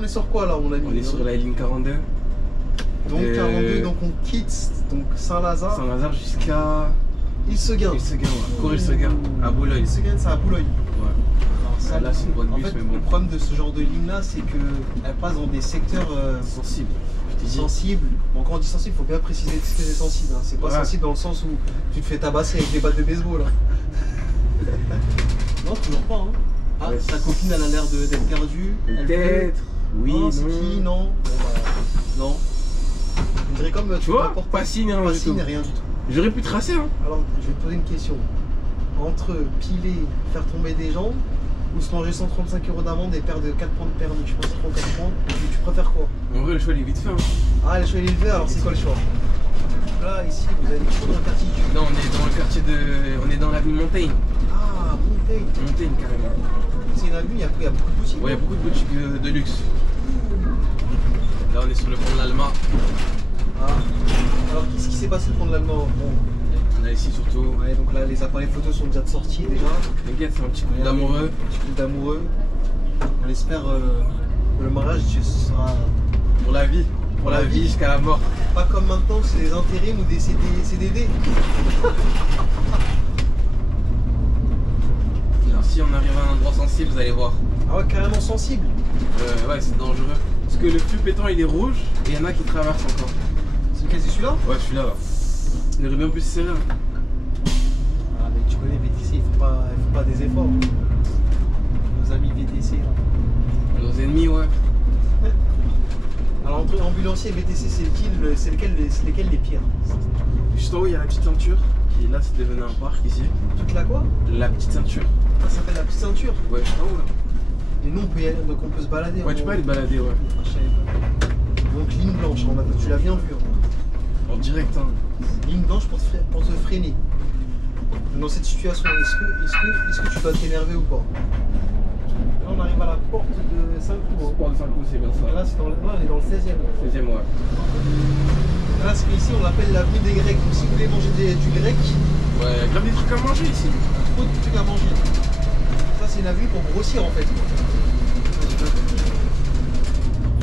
on est sur quoi là, mon ami? On est sur la ligne 42. Donc 42, donc on quitte donc Saint-Lazare. Saint-Lazare jusqu'à Ilseguin. Ilseguin, ouais. Cours Ilseguin, à Boulogne. Ilseguin, c'est à Boulogne. Ouais. Ça, Là, c'est une bonne en bus, fait, mais bon. le problème de ce genre de ligne là, c'est qu'elle passe dans des secteurs Sensible. Je t'ai dit. sensibles. Bon, quand on dit sensible, il faut bien préciser ce que c'est sensible. Hein. C'est pas Ouais. sensible dans le sens où tu te fais tabasser avec des battes de baseball. Hein. Non, toujours pas. Hein. Ah, Ouais, ta copine, elle a l'air d'être perdue. Elle pleut. Peut-être. Oui, Ah, non. c'est qui? Non. Bon, bah, non. On dirait comme Tu vois, n'importe pas signe, hein, pas du signe, tout. rien du tout. J'aurais pu tracer, hein. Alors, je vais te poser une question. Entre piler, faire tomber des gens, ou se manger 135 € d'amende et perdre 4 points de permis, je pense 3 ou 4 points, tu préfères quoi? En vrai, le choix il est vite fait. Hein. Ah, le choix il est élevé, alors c'est quoi le choix? Là, ici, vous avez toujours dans le quartier du... Non, on est dans le quartier de. On est dans l'avenue Montaigne. Ah, Montaigne. Montaigne, carrément. C'est une avenue, il y a beaucoup de boutiques. Ouais, il y a beaucoup de boutiques de luxe. Là, on est sur le pont de l'Alma. Ah. Alors, qu'est-ce qui s'est passé pour l'Allemand? Bon, On a ici surtout. ouais, donc là, les appareils photos sont déjà sortis déjà. T'inquiète, c'est un petit coup d'amoureux. Un petit coup d'amoureux. On espère que le mariage sera Pour la vie. Pour la vie jusqu'à la mort. pas comme maintenant, c'est des intérims ou des CDD. Alors, si on arrive à un endroit sensible, vous allez voir. Ah ouais, carrément sensible. Ouais, c'est dangereux. Parce que le flux pétant il est rouge et il y en a qui traversent encore. C'est lequel, c'est celui-là? Ouais, celui-là là. Il aurait bien pu se serrer. Hein. Ah, mais tu connais VTC, il faut pas des efforts. Nos amis VTC. Là. Nos ennemis, ouais. Alors, entre ambulancier et VTC, c'est lesquels les pires? Juste en haut, il y a la petite ceinture. Qui là, c'est devenu un parc ici. Toute la quoi? La petite ceinture. Ah, ça s'appelle la petite ceinture. Ouais, juste en haut là. Et nous, on peut y aller, donc on peut se balader. Ouais, tu peux aller te balader, ouais. Ah, je savais pas. Donc, ligne blanche, tu l'as bien vu. Hein. En direct, hein. Ligne blanche pour te freiner. Dans cette situation, est-ce que tu dois t'énerver ou pas? Là, on arrive à la porte de Saint-Cloud. Sport de 5 coups, c'est bien ça. Là, on est dans le 16e. 16e, ouais. Là, c'est ici, on l'appelle l'avenue des Grecs. Donc, si vous voulez manger du grec, Ouais, grave des trucs à manger ici. trop de trucs à manger. Ça, c'est une avenue pour grossir en fait.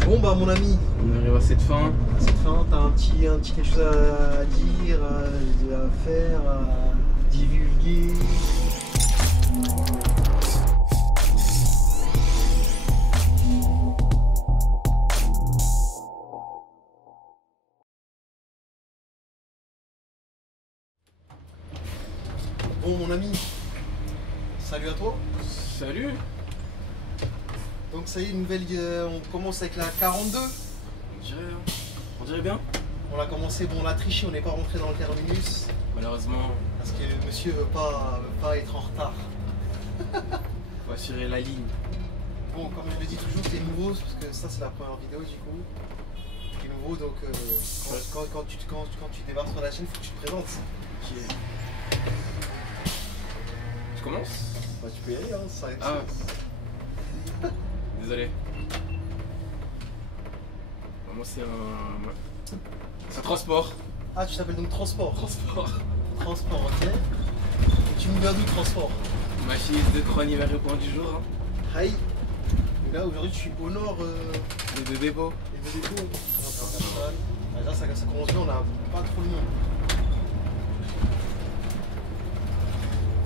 Bon, bah, mon ami, On arrive à cette fin. à cette fin, t'as un petit quelque chose à dire, à faire, à divulguer. Bon, mon ami, salut à toi. Salut. Donc ça y est, une nouvelle, on commence avec la 42. On dirait bien. On a commencé, bon, on a triché, on n'est pas rentré dans le terminus Malheureusement, parce que le monsieur veut pas être en retard. faut assurer la ligne. Bon, comme je le dis toujours, c'est nouveau parce que ça c'est la première vidéo du coup. C'est nouveau, donc quand tu débarques sur la chaîne, il faut que tu te présentes. Ok. Tu commences? Bah, tu peux y aller, hein, ça. Ah. Désolé. Moi c'est un... C'est un transport. Ah, tu t'appelles donc Transport. Transport. Transport, ok. Tu nous viens d'où Transport? Machine de 3 anniversaires au point du jour. Hein. Hi. Et là aujourd'hui tu honores Les deux dépôts. les deux dépôts. Là ça commence bien, on a pas trop le monde.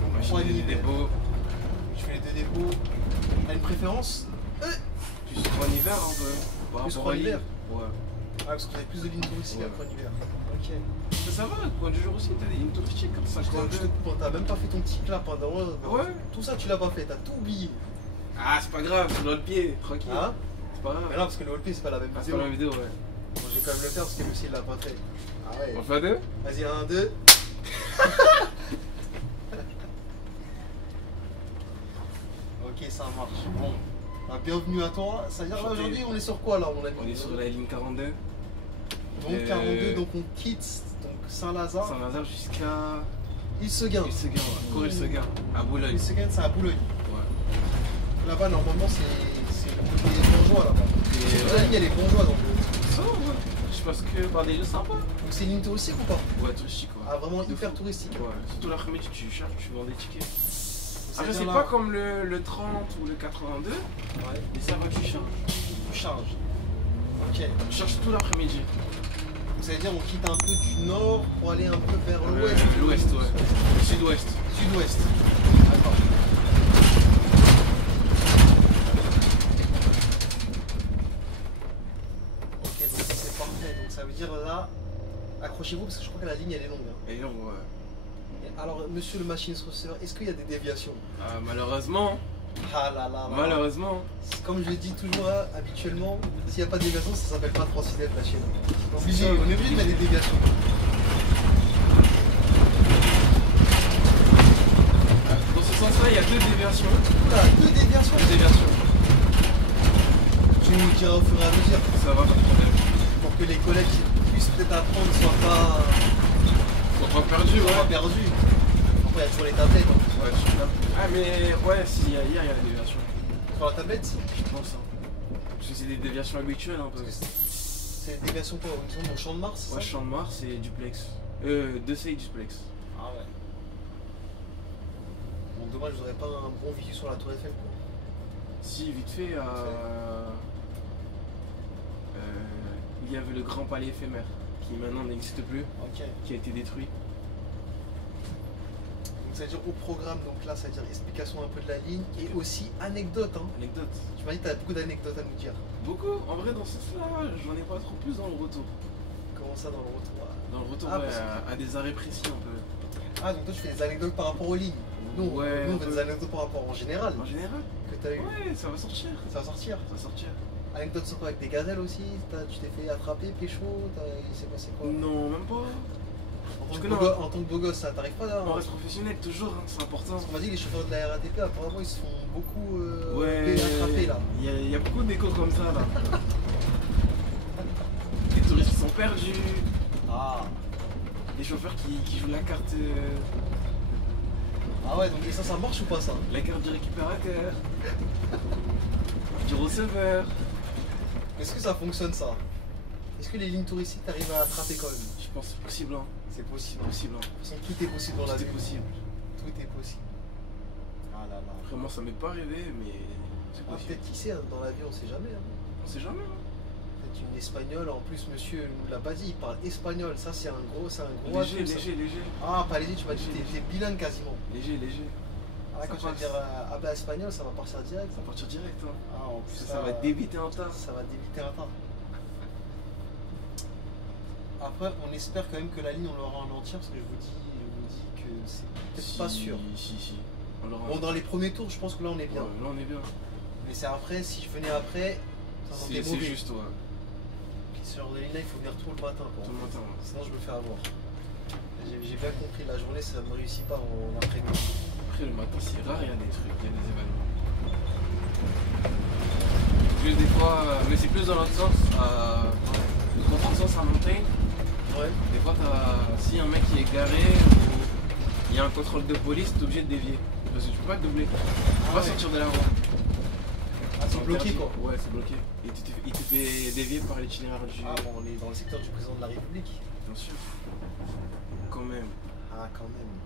Donc, Machine trois des deux anniversaires. dépôts. Je fais les deux dépôts. T'as une préférence? Plus 3 hiver un peu. Par Plus rapport trois à l'île. hiver. Ouais. Ah, parce que vous avez plus de lignes touristiques Ouais. après l'hiver. Ok. Ça va, le point du jour aussi, t'as des lignes touristiques comme ça. T'as même pas fait ton petit clap pendant. Ouais. Tout ça tu l'as pas fait, t'as tout oublié. Ah, c'est pas grave, c'est dans le pied, tranquille. Hein? C'est pas Mais grave. non, parce que le roleplay c'est pas la même Ah, c'est vidéo. pas la vidéo, ouais. Bon, j'ai quand même le faire parce que monsieur il l'a pas fait. Ah ouais. On fait à deux? Vas-y, 1, 2. Ok, ça marche. Bon. Bah, bienvenue à toi. Ça veut dire là aujourd'hui on est sur quoi là mon ami? On est sur la ligne 42. Donc 42, donc on quitte donc Saint-Lazare. Saint-Lazare jusqu'à Ilseguin. Ilseguin, ouais. Cours Ilseguin, à Boulogne. Ilseguin, c'est à Boulogne. Ouais. Là-bas, normalement, c'est le côté bourgeois là-bas. Et La ligne, elle est bourgeoise en fait. ça, ouais. Je pense que par des lieux sympas. Donc c'est une ligne touristique ou pas? Ouais, touristique, ouais. Ah, vraiment De hyper fou. touristique. Ouais, surtout l'après-midi, tu cherches, tu vends des tickets. Ça Après, vient c'est là. pas comme le 30 ou le 82, Ouais. mais ça va, tu changes. Tu charge. Ok. On cherche tout l'après-midi. Ça veut dire on quitte un peu du nord pour aller un peu vers l'ouest. L'ouest, ouais. Sud-ouest. Sud-ouest. D'accord. Ok, donc ça c'est parfait. Donc ça veut dire là, accrochez-vous parce que je crois que la ligne elle est longue. Hein. Et donc, ouais. Alors, monsieur le machiniste receveur, est-ce qu'il y a des déviations? Malheureusement. Ah là là là. Malheureusement. Comme je dis toujours habituellement, s'il n'y a pas de déviation, ça s'appelle pas transider la chaîne. On est obligé de mettre des déviations. Dans ce sens-là, il y a 2 déviations. Oula, 2 déviations. 2 déviations. Tu nous diras au fur et à mesure. Ça va, pas de problème. Pour que les collègues qui puissent peut-être apprendre ne soient pas perdus, ouais. Pas perdus. Après, il y a toujours les tablettes. Hein. Ouais, je suis là. Ah, mais ouais, si, hier, il y a des déviations. Sur la tablette, si. Je pense, hein. Parce que c'est des déviations habituelles, un peu. C'est des déviations quoi? Au Champ de Mars? Ouais, Champ de Mars et duplex. 2C duplex. Ah ouais. Bon, dommage, vous n'aurez pas un bon visu sur la Tour Eiffel, quoi. Si, vite fait, il y avait le Grand Palais éphémère, qui maintenant n'existe plus, qui a été détruit. Donc ça veut dire au programme, donc là ça veut dire explication un peu de la ligne et aussi anecdote. Hein. Anecdote. Tu m'as dit que tu as beaucoup d'anecdotes à nous dire. Beaucoup. En vrai, dans ce sens-là, j'en ai pas trop plus dans le retour. Comment ça dans le retour? Dans le retour, ouais, à des arrêts précis un peu. Ah, donc toi tu fais des anecdotes par rapport aux lignes. Nous, ouais, nous on fait des anecdotes par rapport en général. En général? Que t'as eu. Ouais, ça va sortir. Ça va sortir. Ça va sortir. Anecdote sur quoi? Avec des gazelles aussi? Tu t'es fait attraper, pécho? Il s'est passé quoi? Non, même pas. En tant que beau gosse, ça t'arrive pas là? On reste professionnel toujours, hein, c'est important. Parce qu'on m'a dit que les chauffeurs de la RATP, apparemment ils se font beaucoup ouais, attraper là. Il y a beaucoup d'échos comme ça là. Les touristes qui sont perdus. Ah. Des chauffeurs qui jouent la carte. Ah ouais, donc et ça marche ou pas ça? La carte du récupérateur. Du receveur. Est-ce que ça fonctionne ça? Est-ce que les lignes touristiques t'arrivent à attraper quand même? Je pense que c'est possible. Hein. C'est possible. Possible. Hein. De toute façon, tout est possible dans la vie. Tout est possible. Tout est possible. Ah là là. Vraiment, ça m'est pas arrivé, mais c'est possible. Peut-être qui sait, dans la vie on sait jamais. Hein. On sait jamais. Hein. Peut-être une espagnole, en plus monsieur nous l'a pas dit, il parle espagnol, ça c'est un gros léger, atout, léger. Ah pas léger, tu m'as dit t'es bilingue quasiment. Léger. Ah quand tu vas dire habla espagnol, ça va partir direct. Ça va partir direct. Hein. Ah en plus ça va débiter un tas. Ça va débiter un tas. Après, on espère quand même que la ligne on l'aura en entière parce que je vous dis que c'est peut-être pas sûr. Si. Bon, dans les premiers tours, je pense que là on est bien. Ouais, là on est bien. Mais c'est après, si je venais après, ça sentait mauvais. C'est juste, ouais. Puis ce genre de ligne là, il faut venir tôt le matin. Quoi. Tout le matin, ouais. Sinon, je me fais avoir. J'ai bien compris, la journée ça me réussit pas en après-midi. Après, le matin, c'est rare, il y a des trucs, il y a des événements. Juste des fois, mais c'est plus dans l'autre sens. Le contresens à Montaigne. Ouais. Des fois, si un mec qui est garé ou il y a un contrôle de police, t'es obligé de dévier. Parce que tu peux pas te doubler. Tu peux pas sortir de la voie. Ah, c'est bloqué quoi. Ouais, c'est bloqué. Et il te fait dévier par l'itinéraire du. Ah bon, on est dans le secteur du président de la République. Bien sûr. Quand même. Ah, quand même.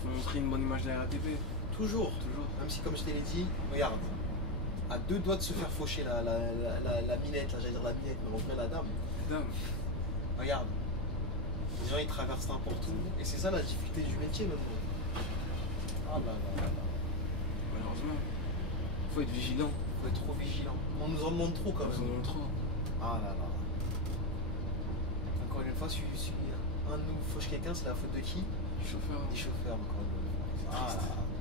Faut montrer une bonne image de la RATP. Toujours. Même si, comme je te l'ai dit, regarde, à 2 doigts de se faire faucher la minette, là, j'allais dire la minette, mais en vrai la dame. Regarde. Les gens ils traversent n'importe où et c'est ça la difficulté du métier maintenant. Ah là là là. Malheureusement. Faut être vigilant. Faut être trop vigilant. On nous en demande trop quand même. On nous en demande trop. Ah là là. Encore une fois, si un de nous fauche quelqu'un, c'est la faute de qui? Du chauffeur. Du chauffeur encore une fois. Ah,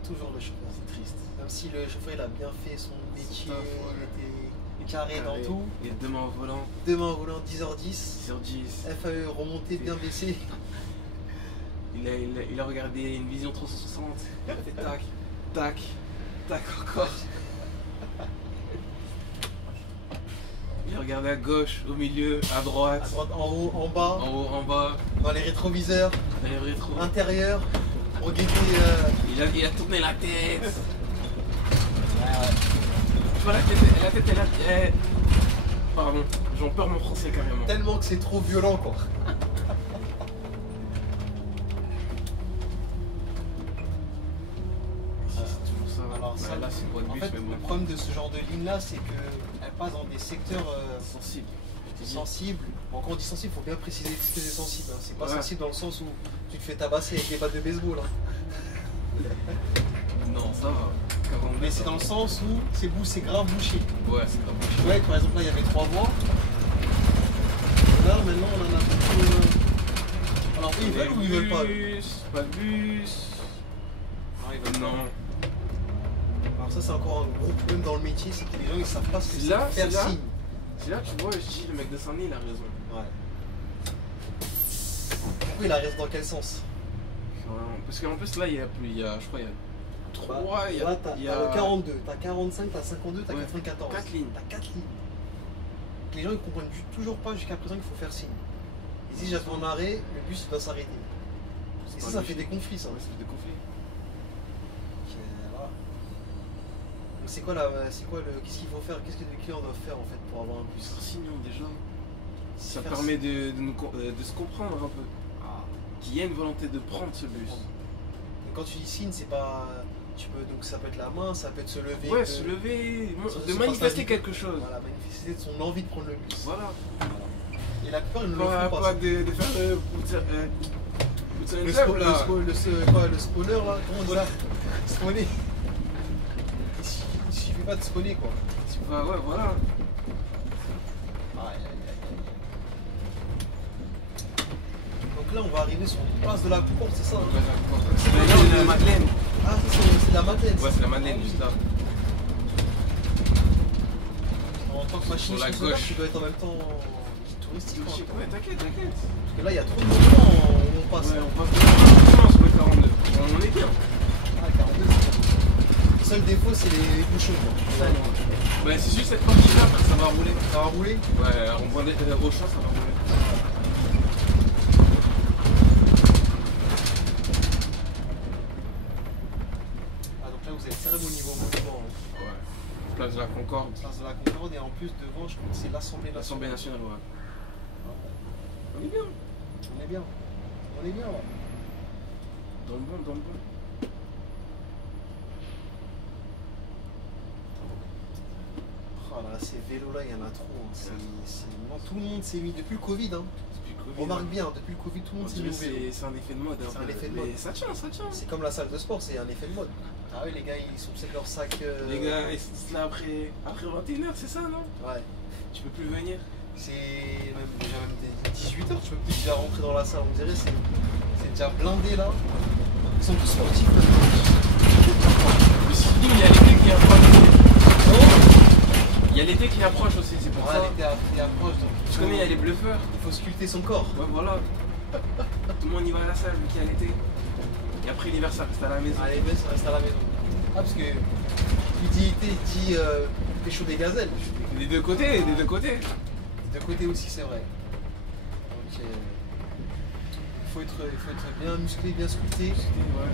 toujours le chauffeur. C'est triste. Même si le chauffeur il a bien fait son métier, il était carré dans tout. Et demain au volant. 10h10. 10h10. FAE remonté, bien baissé. Il a regardé une vision 360. Il a fait tac encore. Il a regardé à gauche, au milieu, à droite. À droite, en haut, en bas. En haut, en bas. Dans les rétroviseurs. Dans les rétros. Intérieur. Pour guetter. Il a tourné la tête. Ouais. Tu vois la tête elle a. Pardon, j'en perds mon français carrément. Tellement que c'est trop violent quoi. C'est toujours ça. Alors, ça, là c'est une bonne bus, en fait, mais bon. le problème de ce genre de ligne là, c'est qu'elle pas dans des secteurs sensibles. Bon, quand on dit sensible, il faut bien préciser que c'est sensible. Hein. C'est pas sensible dans le sens où tu te fais tabasser avec des battes de baseball. Hein. Non, ça va. Mais c'est dans le sens où c'est grave bouché. Ouais, c'est grave bouché. Ouais, par exemple, là, il y avait 3 voies. Là, maintenant, on en a plus. Alors, ils veulent ou ils veulent pas? Pas de bus. Non, ils veulent non. Alors, ça, c'est encore un gros problème dans le métier, c'est que les gens ils savent pas ce que c'est faire signe. C'est là, tu vois, je dis, le mec de Saint-Denis, il a raison. Ouais. Pourquoi il a raison dans quel sens? Parce qu'en plus, là, je crois, il y a 3, il y a. Là, t'as le 42, t'as 45, t'as 52, t'as 94. 4 lignes. T'as 4 lignes. Les gens ils comprennent toujours pas jusqu'à présent qu'il faut faire signe. Et si j'attends un arrêt, le bus il doit s'arrêter. Et ça fait des conflits, ça. Ouais, ça fait des conflits. Voilà. C'est quoi qu'est-ce qu'il faut faire? Qu'est-ce que les clients doivent faire en fait pour avoir un bus? Faire signe déjà. Ça permet de se comprendre un peu. Qu'il y a une volonté de prendre ce bus. Donc, quand tu dis signe, c'est pas. Donc ça peut être la main, ça peut être se lever. Ouais, se lever, de manifester quelque chose. Voilà, manifester de son envie de prendre le bus. Voilà. Et la plupart ils ne le font pas. Pas de faire le spawner là, comment on dit ça? Spawner. Il suffit pas de spawner quoi. Ouais, voilà. Donc là on va arriver sur place de la Concorde, c'est ça? C'est la Madeleine. Ah, ça c'est la Madeleine. Ouais, c'est la Madeleine juste là. En tant que machiniste, tu dois être en même temps touristique. Ouais, t'inquiète. Parce que là il y a trop de mouvements où on passe. Ouais, on passe directement sur le 42. On est bien. Ah, 42 c'est bien. Le seul défaut c'est les bouchons. Bah, c'est juste cette partie-là, après ça va rouler. Ça va rouler? Ouais, on voit au champ, ça va rouler. Vous êtes serré au niveau mouvement. Ouais. Place de la Concorde. Place de la Concorde et en plus devant, je crois que c'est l'Assemblée nationale. L'Assemblée nationale, ouais. On est bien. On est bien. On est bien, ouais. Dans le bon. Oh là, ces vélos-là, il y en a trop. Hein. Non, tout le monde s'est mis depuis le Covid. Hein. Remarque bien, depuis le Covid, tout le monde s'est mis au vélo. C'est un effet de mode. C'est un effet de mode. Ça tient. C'est comme la salle de sport, c'est un effet de mode. Ah oui, les gars, ils sont avec leur sac. Les gars, ils sont là après 21h, c'est ça, non? Ouais. Tu peux plus venir. C'est déjà des 18h, tu peux plus déjà rentrer dans la salle. On dirait c'est déjà blindé là. Ils sont tous sportifs. Mais si, il y a l'été qui approche. Il y a l'été qui approche aussi, c'est pour ça. L'été approche. Tu connais, il y a les bluffeurs. Il faut sculpter son corps. Ouais, voilà. Tout le monde y va à la salle vu qu'il y a l'été. Et après l'hiver, ça reste à la maison. L'hiver, ça reste à la maison. Ah, parce que qui dit été dit pécho des gazelles. Des deux côtés, Des deux côtés aussi, c'est vrai. Donc, il faut être bien musclé, bien sculpté. Ouais.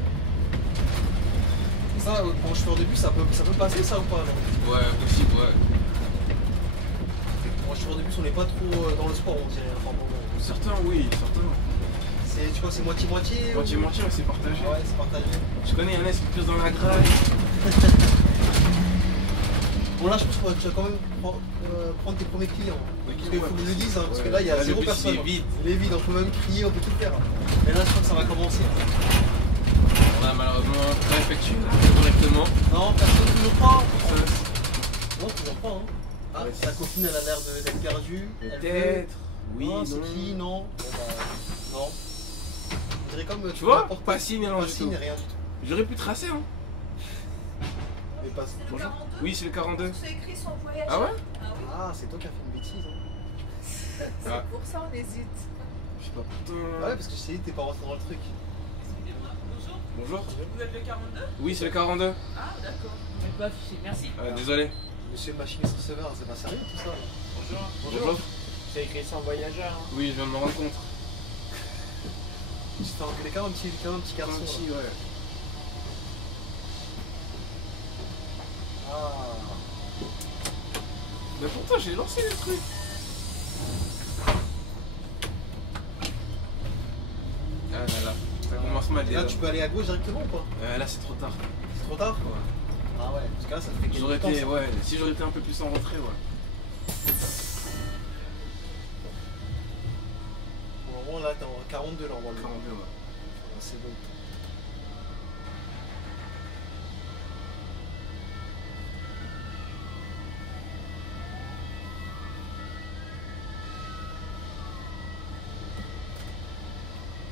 Ça, pour un chauffeur de bus, ça peut passer ça ou pas? Non? Ouais, possible, ouais. Pour un chauffeur de bus, on n'est pas trop dans le sport, on dirait. Enfin, bon, certains, oui, certains. Tu crois que c'est moitié-moitié? Moitié-moitié, c'est partagé. Ouais, c'est partagé. Je connais, il y en a qui sont plus dans la graille. Bon, là, je pense que tu vas quand même prendre tes premiers clients. Oui, parce qu'il faut que je le dise, hein, parce que là, il y a zéro personne. Il est vide, on peut même crier, on peut tout faire. Mais là, je crois que ça va commencer. On a malheureusement pas effectué correctement. Non, personne, toujours pas. Non, toujours pas. Hein. Ah, sa copine, elle a l'air d'être perdue. Peut-être. Oui, non. non. C'est qui? Non. Bon, bah, non. On dirait comme. Tu vois, pas signe, rien pas du signe, tout. rien du tout. J'aurais pu tracer, hein. Mais pas. Bonjour. Oui, c'est le 42. C'est écrit son voyage. Ah ouais? Ah oui. Ah, c'est toi qui as fait une bêtise. Hein. C'est pour ça on hésite. Je sais pas, putain. Ouais, parce que je t'ai dit, t'es pas rentré dans le truc. Excusez-moi, bonjour. Bonjour. Vous êtes le 42? Oui, c'est le 42. Ah d'accord. Je vais pas afficher, merci. Désolé. Monsieur le machiniste receveur, c'est pas sérieux tout ça. Bonjour. Bonjour. C'est écrit sans voyageur. Hein. Oui, je viens de me rendre compte. C'était enculé quand même un petit garçon. Un petit, ouais. Ah. Mais pourtant, j'ai lancé le truc. Ah là là, ça commence mal. Là, tu peux aller à gauche directement ou pas? Là, c'est trop tard. C'est trop tard? Ouais. Ah ouais, parce que là, ça te fait gagner J'aurais du temps, été, ça. ouais, si j'aurais été un peu plus en retrait, ouais. 42 là, on va le 42, ouais. Ah, c'est bon.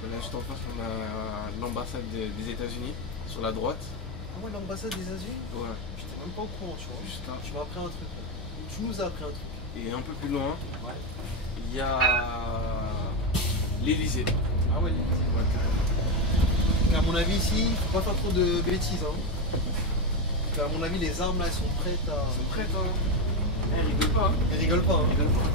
Là, juste en face, on a l'ambassade des États-Unis sur la droite. Ah ouais, l'ambassade des États-Unis? Ouais. J'étais même pas au courant, tu vois. Juste là. Tu m'as appris un truc. Là. Tu nous as appris un truc. Et un peu plus loin, Ouais. il y a l'Elysée. Ah ouais, à mon avis, ici, il faut pas faire trop de bêtises. Hein. À mon avis, les armes là, elles sont prêtes à. Ils sont prêtes, hein. Elles rigolent pas. Hein. Ils rigolent pas. Hein. Ils rigolent pas.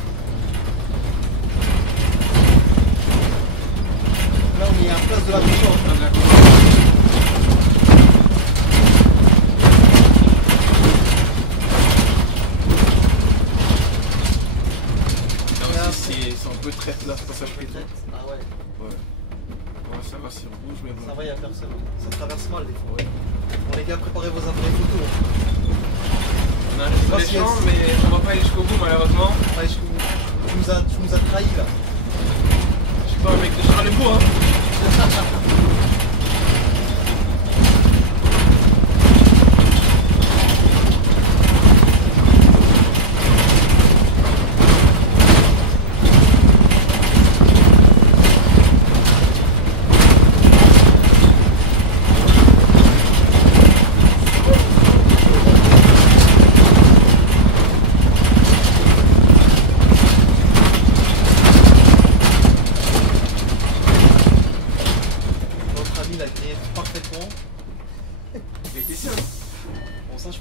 Là, on est à la place de la Concorde. Ah, d'accord. Là aussi, c'est un peu traite là, ce passage piéton. Ah ouais. Ouais. Ouais, ça va, c'est rouge, mais bon. Ça va, il n'y a personne. Ça traverse mal des fois. Ouais. Bon, les gars, préparez vos appareils photo. On a un les champs, mais on va pas aller jusqu'au bout, malheureusement. Ouais, tu nous as trahis là. Je suis pas un mec de Charles-Bourg, hein.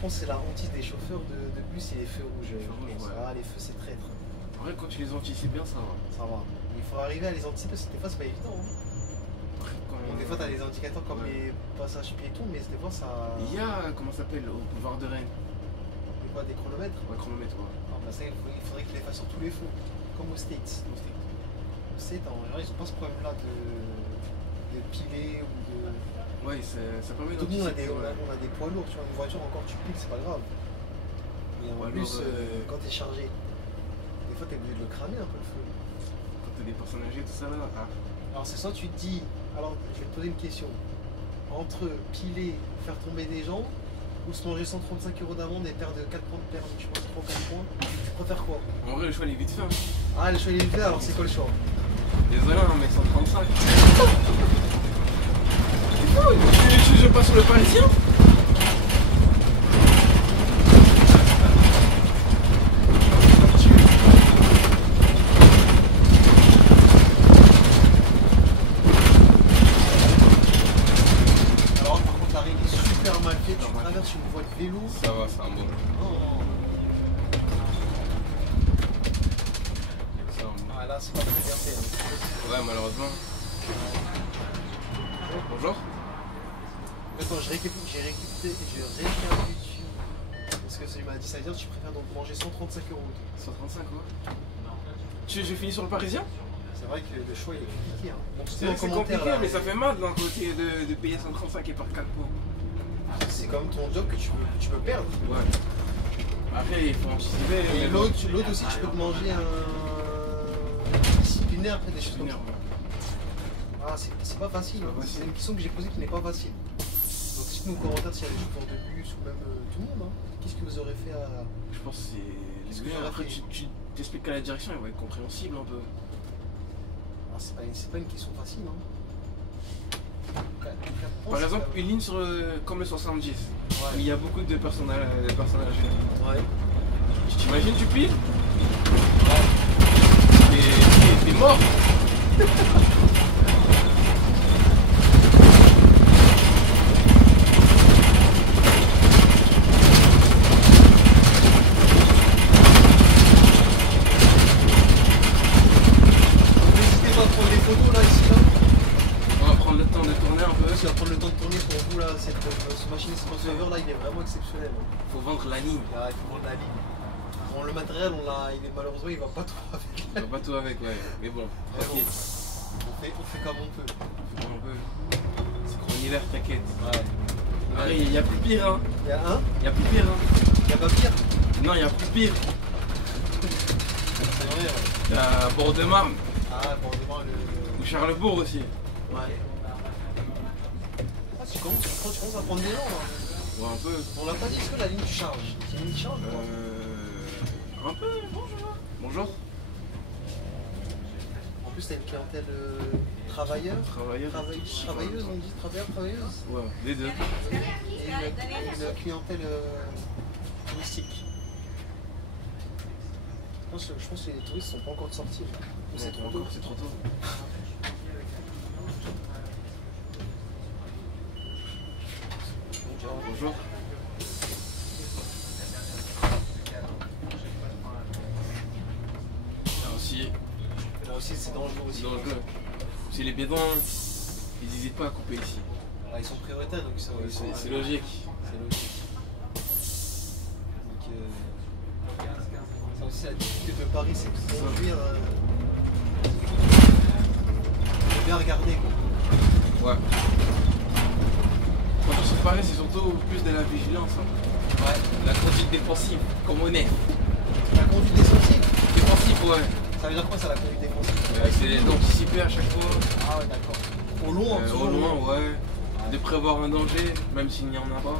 C'est la hantise des chauffeurs de bus et les feux rouges. Ouais. Ah, les feux, c'est traître. En vrai, quand tu les anticipes bien, ça va. Ça va. Il faut arriver à les anticiper parce que des fois, c'est pas évident. Hein. Bon, des fois, t'as des indicateurs comme les passages piétons, mais des fois, ça. Il y a, comment ça s'appelle, au boulevard de Rennes. C'est quoi, des chronomètres? Ouais, chronomètre, ouais. Ah, bah, ça, il faudrait qu'ils les fassent sur tous les feux, comme aux States. Aux States, en général, ils ont pas ce problème-là de piler ou de. Ouais, ça permet Tout le monde d'anticiper. on a des poids lourds, tu vois, une voiture encore tu piles, c'est pas grave. Mais en plus, quand t'es chargé, des fois t'es obligé de le cramer un peu le feu. Quand t'as des personnes âgées, tout ça là. Ah. Alors c'est ça, tu te dis, alors je vais te poser une question. Entre piler, faire tomber des gens, ou se manger 135 € d'amende et perdre 4 points de permis, je pense 3 4 points, tu préfères quoi? En vrai, le choix il est vite fait. Hein. Ah, le choix il est fait, alors c'est quoi le choix? Désolé, hein, mais 135. Je passe sur le Parisien. Alors par contre la règle est super mal faite, tu traverses une voie de vélo. Ça va, c'est un bon. Ah là c'est pas très bien fait. Hein. Ouais, malheureusement. Bonjour. Attends, je récapitule. Parce que celui m'a dit ça veut dire tu préfères donc manger 135 €. 135 quoi. Je finis sur le Parisien. C'est vrai que le choix il est compliqué. Hein. Bon, c'est compliqué, là, mais ça fait mal d'un côté de payer 135 et par 4 points. C'est comme ton job que tu peux perdre. Ouais. Après, il faut anticiper. Et l'autre aussi, tu peux te manger un disciplinaire après des choses comme ça. Ah, c'est pas facile. Hein. C'est une question que j'ai posée qui n'est pas facile. Donc dites-nous aux commentaires s'il y a des chauffeurs de bus ou même tout le monde. Hein. Qu'est-ce que vous aurez fait à. Je pense que c'est. Après, tu t'expliques à la direction, il va être compréhensible un peu. Ah, c'est pas une question facile. Hein. Par exemple, une ligne sur comme le 70, ouais. où il y a beaucoup de personnes âgées. Ouais. Tu t'imagines, tu piles? Ouais. T'es mort. Tu vas prendre le temps de tourner pour vous là, ce machiniste crossover là il est vraiment exceptionnel. Il faut vendre la ligne. Ah, il faut vendre la ligne. Bon, le matériel malheureusement il va pas tout avec. Il va pas tout avec, ouais. Mais bon, t'inquiète. On fait comme on peut. Comme on peut. C'est pour l'hiver, t'inquiète. Ouais. Il y a plus pire hein. Il y a un? Il y a plus pire hein. Il y a pas pire? Non, il y a plus pire. C'est vrai ouais. T'as Bord de Marne. Ah Ah, pour demain le. Ou Charlesbourg aussi. Ouais. Ah, tu commences à prendre des gens là. Ouais, un peu. On l'a pas dit, est-ce que la ligne charge? C'est une ligne charge ou pas? Un peu, bonjour. Bonjour. En plus, t'as une clientèle travailleur. Travailleuse, on dit travailleuse. Ouais, les deux. Et une clientèle touristique. Je pense que les touristes sont pas encore sortis. Ou c'est trop tôt. C'est trop tôt. Bonjour. Là aussi, c'est dangereux aussi. C'est dangereux. C'est les bédouins, ils n'hésitent pas à couper ici. Ah, ils sont prioritaires, donc ça, c'est logique. C'est logique. Donc, ça aussi, la difficulté de Paris, c'est que conduire. Faut bien regarder, quoi. Ouais. Quand on se Paris, c'est surtout plus de la vigilance. Hein. Ouais. La conduite défensive, comme on est. La conduite défensive. Défensive, ouais. Ça veut dire quoi, ça, la conduite défensive? C'est d'anticiper à chaque fois. Ah ouais, d'accord. Au loin, au loin, ouais. De prévoir un danger, même s'il n'y en a pas.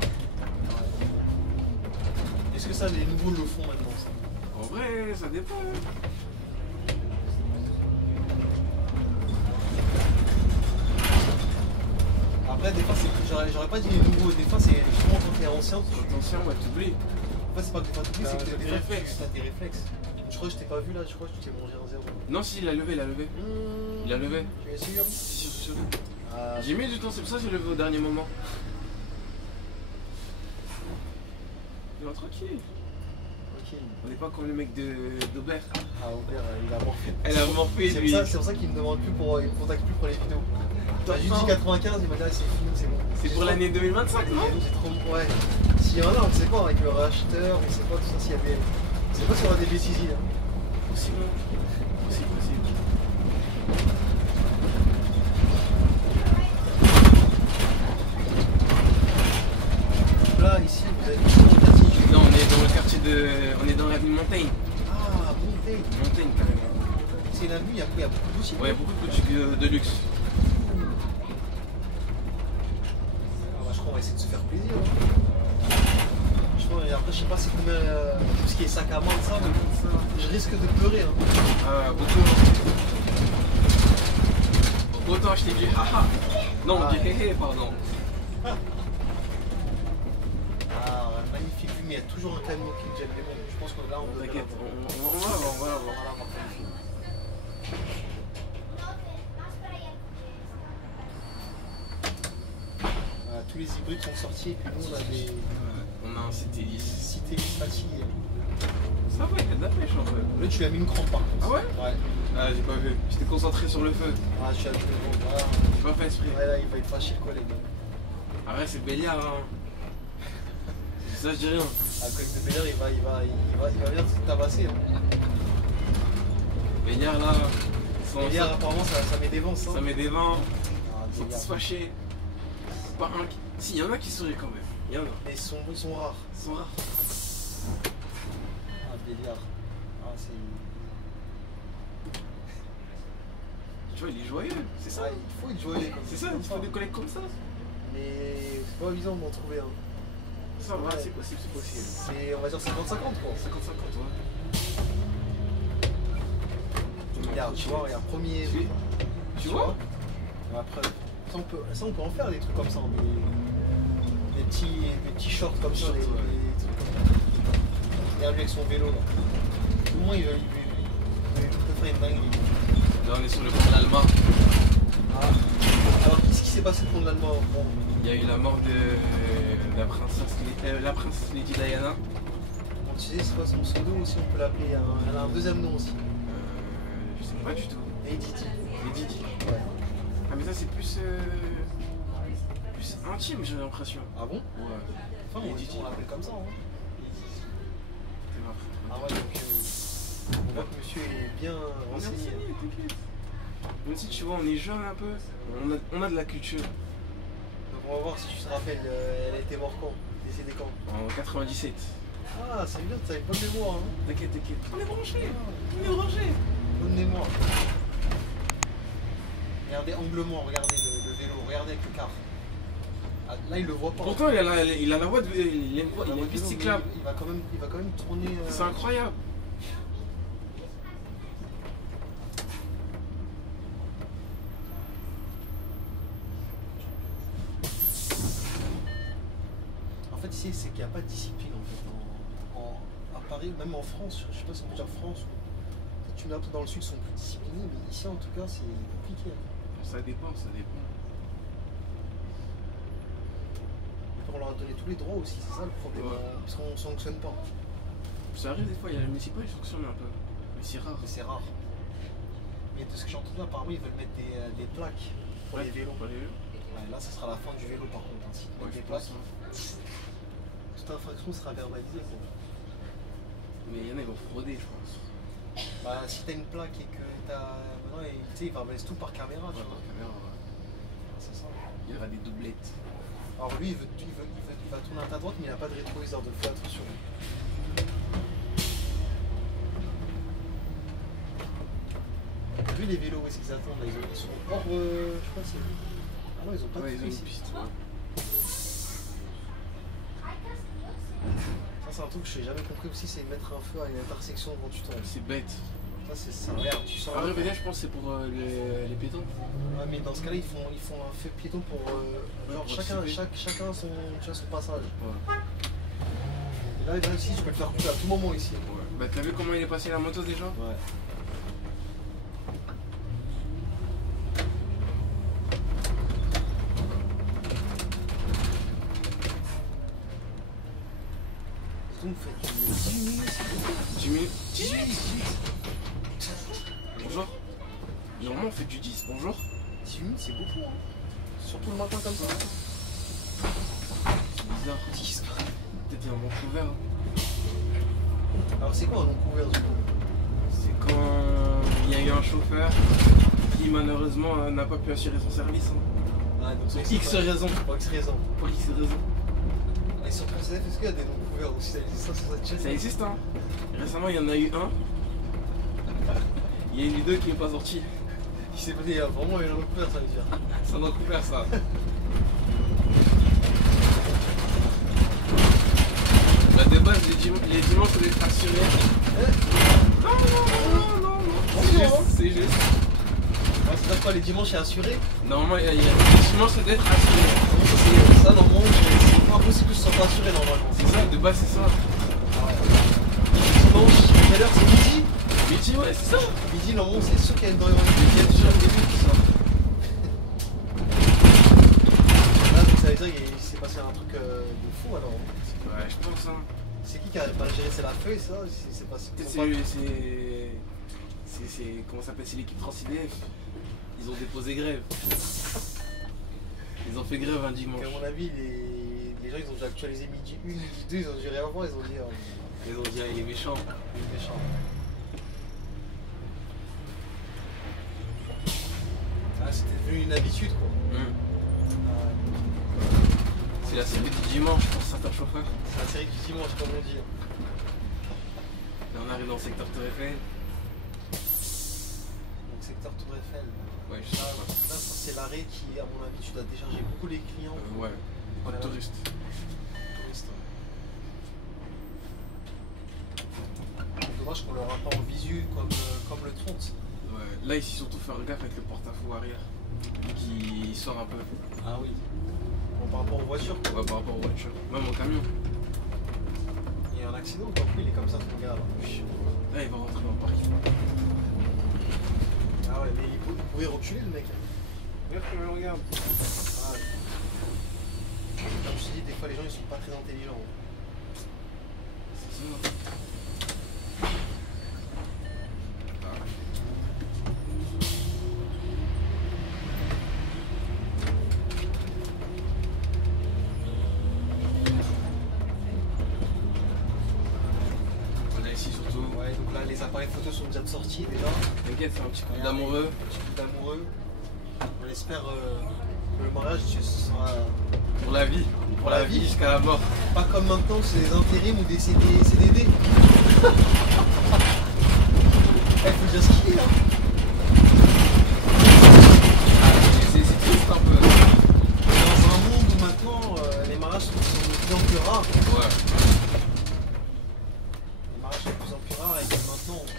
Est-ce que ça, les nouveaux le font maintenant, ça? En vrai, ça dépend. Après, des fois, j'aurais pas dit les nouveaux, des fois, c'est justement quand t'es ancien. Quand t'es ancien, ouais, t'oublies. En fait, c'est pas que t'oublies, c'est que t'as des réflexes. T'as des réflexes. Je crois que je t'ai pas vu là, je crois que tu t'es mangé un 0. Non, si, il a levé, il a levé. Il a levé. Tu es sûr? Si, sûr. Ah, j'ai mis du temps, c'est pour ça que j'ai levé au dernier moment. Il va tranquille. Ok. On n'est pas comme le mec d'Aubert. Ah, Aubert, il a morphé. Elle a morphé, lui. C'est pour ça qu'il me demande plus il me contacte plus pour les vidéos. J'ai dit 95, il m'a dit ah, c'est fini, c'est bon. C'est pour l'année 2025, non? Ouais. S'il y en a, on ne sait pas, avec le racheteur, on ne sait pas tout ça, s'il y a des. On ne sait pas s'il y aura des bêtises. Hein. Possible. Possible. Là, ici, vous avez vu le quartier? Non, on est dans le quartier de. On est dans l'avenue Montaigne. Ah, Montaigne. Montaigne, carrément. C'est l'avenue, il y a beaucoup de boutiques. Ouais, il y a beaucoup de boutiques de luxe. Je crois qu'on va essayer de se faire plaisir. Hein. Après, je sais pas c'est combien tout ce qui est sac à main de ça, mais je risque de pleurer. Hein. Ah, beaucoup. Autant acheter du haha. Non, du héhé, pardon. Ah, magnifique vue, mais il y a toujours un camion qui me jette. Mais bon, je pense que là, on peut. T'inquiète, on va la voir. Tous les hybrides sont sortis et puis nous on a des. On a un CT10. CT10 fatigué. Ça va, il y a de la pêche en fait. Là tu lui as mis une crampe par contre. Ah ouais? Ouais. Ah j'ai pas vu. J'étais concentré sur le feu. Ah je suis à tout le monde. Voilà. J'ai pas fait esprit. Ouais là il va être fâché le collègue. Arrête c'est Béliard hein. Ça je dis rien. Ah le collègue de Béliard il va bien te tabasser. Hein. Béliard là. Béliard apparemment ça met des vents ça. Ça met des vents. Ah, ils sont tous fâchés. Pas un qui. Si, il y en a qui sourient quand même. Il y en a. Mais ils sont rares. Ils sont rares. Ah, Béliard. Ah, c'est. Tu vois, il est joyeux, c'est ça. Ah, il faut être joyeux comme ça. C'est ça, il faut des collègues comme ça. Mais c'est pas évident d'en trouver un. Ça va, c'est possible, c'est possible. C'est, on va dire 50-50 quoi. 50-50, ouais. Regarde, tu vois, regarde, premier. Tu vois? Après. Ça on peut en faire des trucs comme ça, des petits shorts comme ça, des trucs comme ça. Regarde lui avec son vélo là. Tout le monde il peut faire une dinguerie. Là on est sur le pont de l'Alma. Ah. Alors qu'est-ce qui s'est passé le pont de l'Alma? Il y a eu la mort de la princesse Lady Diana. Bon, tu sais c'est quoi son pseudo aussi, on peut l'appeler, elle a un deuxième nom aussi. Je sais pas du tout. Lady Di. Lady Di. Ouais. Ah mais ça c'est plus intime j'ai l'impression. Ah bon? Ouais. Enfin on l'appelle comme ça hein. Ah ouais donc on voit que monsieur est bien renseigné. T'inquiète. Même si tu vois on est jeune un peu, on a de la culture. Donc on va voir si tu te rappelles, elle a été morte quand? Décédée quand? En 97. Ah c'est bien, t'avais bonne mémoire hein. T'inquiète. On est branché. On est branché. Bonne mémoire. Regardez anglement, regardez le vélo, regardez avec le car. Ah, là il le voit pas. Pourtant il a la voie de il a une piste cyclable. Il va quand même tourner. C'est incroyable. En fait ici c'est qu'il n'y a pas de discipline en fait. À Paris, même en France, je sais pas si on peut dire France, tu mets un peu dans le sud sont plus disciplinés, mais ici en tout cas c'est compliqué. Ça dépend, ça dépend. On leur a donné tous les droits aussi, c'est ça le problème, parce qu'on ne sanctionne pas. Ça arrive des fois, il y a les municipaux, ils sanctionnent un peu, mais c'est rare. Mais c'est rare. Mais de ce que j'ai entendu, apparemment ils veulent mettre des plaques pour les vélos. Pour les vélos. Ouais, là ça sera la fin du vélo par contre, ainsi. Ouais, Des plaques. Toute infraction sera verbalisée quoi. Mais il y en a, ils vont frauder je pense. Bah si t'as une plaque et que t'as. Maintenant tu sais, ils verbalisent tout par caméra, tu vois. Par caméra, ouais. C'est ça. Il y aura des doublettes. Alors lui il va tourner à ta droite mais il n'a pas de rétroviseur, donc fais attention. Vu les vélos où est-ce qu'ils attendent là, ils sont hors. Je crois que c'est. Ah non, ils ont pas de Ils ont une ici. piste. Ouais. Ça c'est un truc que je n'ai jamais compris aussi, c'est mettre un feu à une intersection quand tu tombes. C'est bête. Ça c'est ça, regarde, tu sens. Après, je pense que c'est pour les piétons. Ouais, mais dans ce cas-là ils font un feu piéton pour. Genre pour chacun son, tu vois, son passage. Ouais. Et là ici tu peux le faire couper à tout moment ici. Ouais. Bah t'as vu comment il est passé la moto déjà? Ouais. Donc faites 10 minutes. 10 minutes. 18. Bonjour. Normalement on fait du 10, bonjour. 10 minutes c'est beaucoup hein. Surtout le matin comme ça. C'est bizarre. 10. Peut-être il y a un bon couvert. Hein. Alors c'est quoi un non couvert du coup? C'est quand il y a eu un chauffeur qui malheureusement n'a pas pu assurer son service. Hein. Ah, donc Pour X raisons. Pour X raisons. Pour X raisons. Et sur ton CF, est-ce qu'il y a des non couverts aussi? Ça existe ça sur cette chaîne? Ça existe hein. Récemment il y en a eu un. Il y a une vidéo qui n'est pas sortie. Il s'est passé, il y a vraiment un non couvert ça veut dire. Ça doit couvert ça. Bah de base les dimanches c'est d'être assuré. Non. C'est juste. Ouais, c'est pas les dimanches c'est assuré. Normalement les dimanches c'est d'être assuré. Ça normalement c'est pas impossible que je sois pas assuré normalement. C'est ça, de base c'est ça. Ah ouais. Dimanche, quelle heure c'est midi? Midi ouais c'est ça. Midi normalement c'est sûr qu'il y a une drogue. Il y a déjà le début tout ça. Là donc ça veut dire qu'il s'est passé un truc de fou alors. Ouais je pense hein. C'est qui a mal géré? C'est la feuille ça? C'est pas. C'est comment ça s'appelle? C'est l'équipe TransIDF. Ils ont déposé grève. Ils ont fait grève un dimanche. À mon avis, les gens ils ont déjà actualisé midi 1, midi 2, ils ont dû rien voir, ils ont dit. Ils ont dit il est méchant. Il est méchant. Ah, c'était devenu une habitude quoi. C'est la série du dimanche pour certains chauffeurs. C'est la série du dimanche comme on dit. Là on arrive dans le secteur Tour Eiffel. Donc secteur Tour Eiffel. Ouais je sais Là, pas. ça c'est l'arrêt qui, à mon avis, tu dois décharger beaucoup les clients. Ouais. Pas de touristes. Touristes. Dommage qu'on l'aura pas en visu comme le 30. Ouais. Là ici surtout faire gaffe avec le porte-à-faux arrière. Qui sort un peu. Ah oui. Bon, par rapport aux voitures. Ouais par rapport aux voitures. Même au camion. Il y a un accident ou pas? Oui, il est comme ça ton gars là. Là il va rentrer dans Paris. Ah ouais, mais il pouvait reculer le mec. Regarde comment il regarde. Ah ouais. Comme je te dis, des fois les gens ils sont pas très intelligents. C'est ça. On a ici surtout. Ouais, donc là les appareils photos sont déjà de sortie déjà. T'inquiète, c'est un petit coup d'amoureux. Un petit coup d'amoureux. On espère que le mariage sera Pour la vie. Pour la vie jusqu'à la mort. pas comme maintenant, c'est des intérims ou des CDD. Il faut dire ce qu'il est là.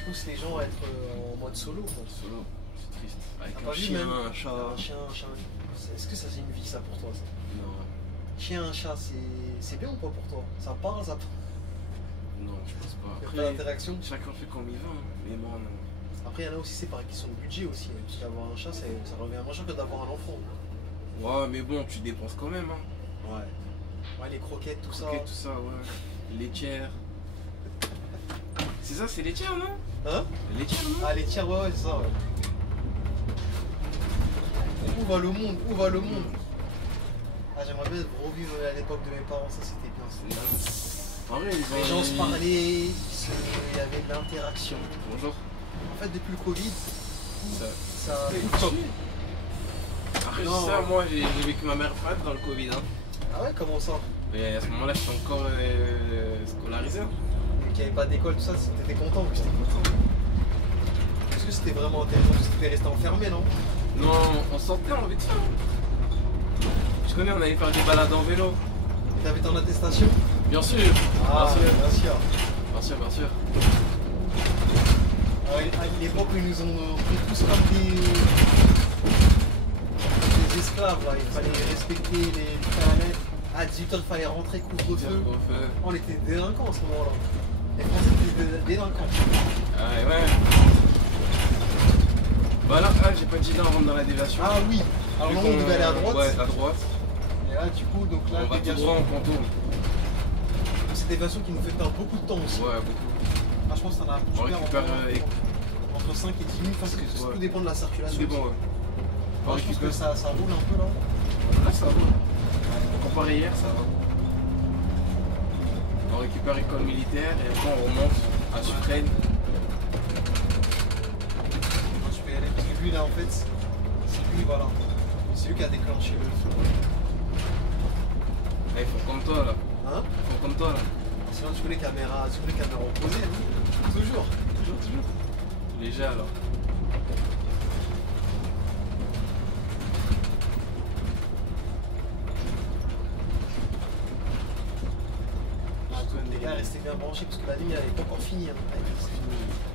pousse les gens à être en mode solo. Quoi. Solo, c'est triste. Avec T'as un pas vu chien, même un chat. Un chien, un chat. Est-ce que ça c'est une vie ça pour toi ça? Non, Chien, un chat, c'est bien ou pas pour toi? Ça parle, ça parle. non, je pense pas. Il y a Après, pas d'interaction. chacun fait comme il veut, hein. Mais moi, non. Après, il y en a aussi, c'est par question de budget aussi. Hein, parce qu'avoir un chat, ça revient moins cher que d'avoir un enfant. Ouais, mais bon, tu dépenses quand même, hein. Ouais. Ouais, les croquettes, tout Ok, tout ça, ouais. Laitière. C'est ça, c'est laitière, non? ça. Hein? Laitière, non? Ah, les tiers, ouais, c'est ça, ouais. Où va le monde? Où va le monde? Ah, j'aimerais bien revivre à l'époque de mes parents, ça c'était bien. En vrai, ils ont... Les gens se parlaient, il y avait de l'interaction. Bonjour. En fait, depuis le Covid, ça a Après, Non, ça, ouais. moi, j'ai vécu ma mère fade dans le Covid, hein. Ah ouais, comment ça? Mais à ce moment-là, j'étais encore scolarisé. Vu qu'il n'y avait pas d'école, tout ça, t'étais content ou j'étais content? Est-ce que c'était vraiment intéressant? Parce que t'étais resté enfermé, non? Non, on sortait en vite fait. Hein. Je connais, on allait faire des balades en vélo. Et t'avais ton attestation? Bien sûr. Ah, bien sûr. bien sûr. Bien sûr, bien sûr. À l'époque où ils nous ont pris tous comme des esclaves, là. Il fallait respecter les paramètres. À 18h, il fallait rentrer couvre-feu. On était délinquants à ce moment-là. Les Français étaient délinquants. Ah ouais. Bah là, j'ai pas dit là, on rentre dans la déviation. Ah oui. Alors Vu là, on devait aller à droite. Ouais, à droite. Et là, du coup, donc là, On va tout déviation. droit, on contourne. C'est des déviation qui nous fait perdre beaucoup de temps aussi. Ouais, beaucoup. Ah, je pense que ça en a On récupère entre 5 et 10 minutes parce que Ouais. tout dépend de la circulation. C'est bon, ouais. Moi, je pense que ça roule un peu là. Là, ça va. Comparé hier, ça va. On récupère école militaire et après on remonte à Sucrène. Je peux y aller parce que lui là en fait, c'est lui voilà. C'est lui qui a déclenché le feu. Là, ils font comme toi là. Hein? Ils font comme toi là. Sinon tu connais caméra opposée, hein? Toujours. Toujours, toujours. Léger alors. Les gars, restez bien branchés parce que la ligne elle est pas encore finie. Hein.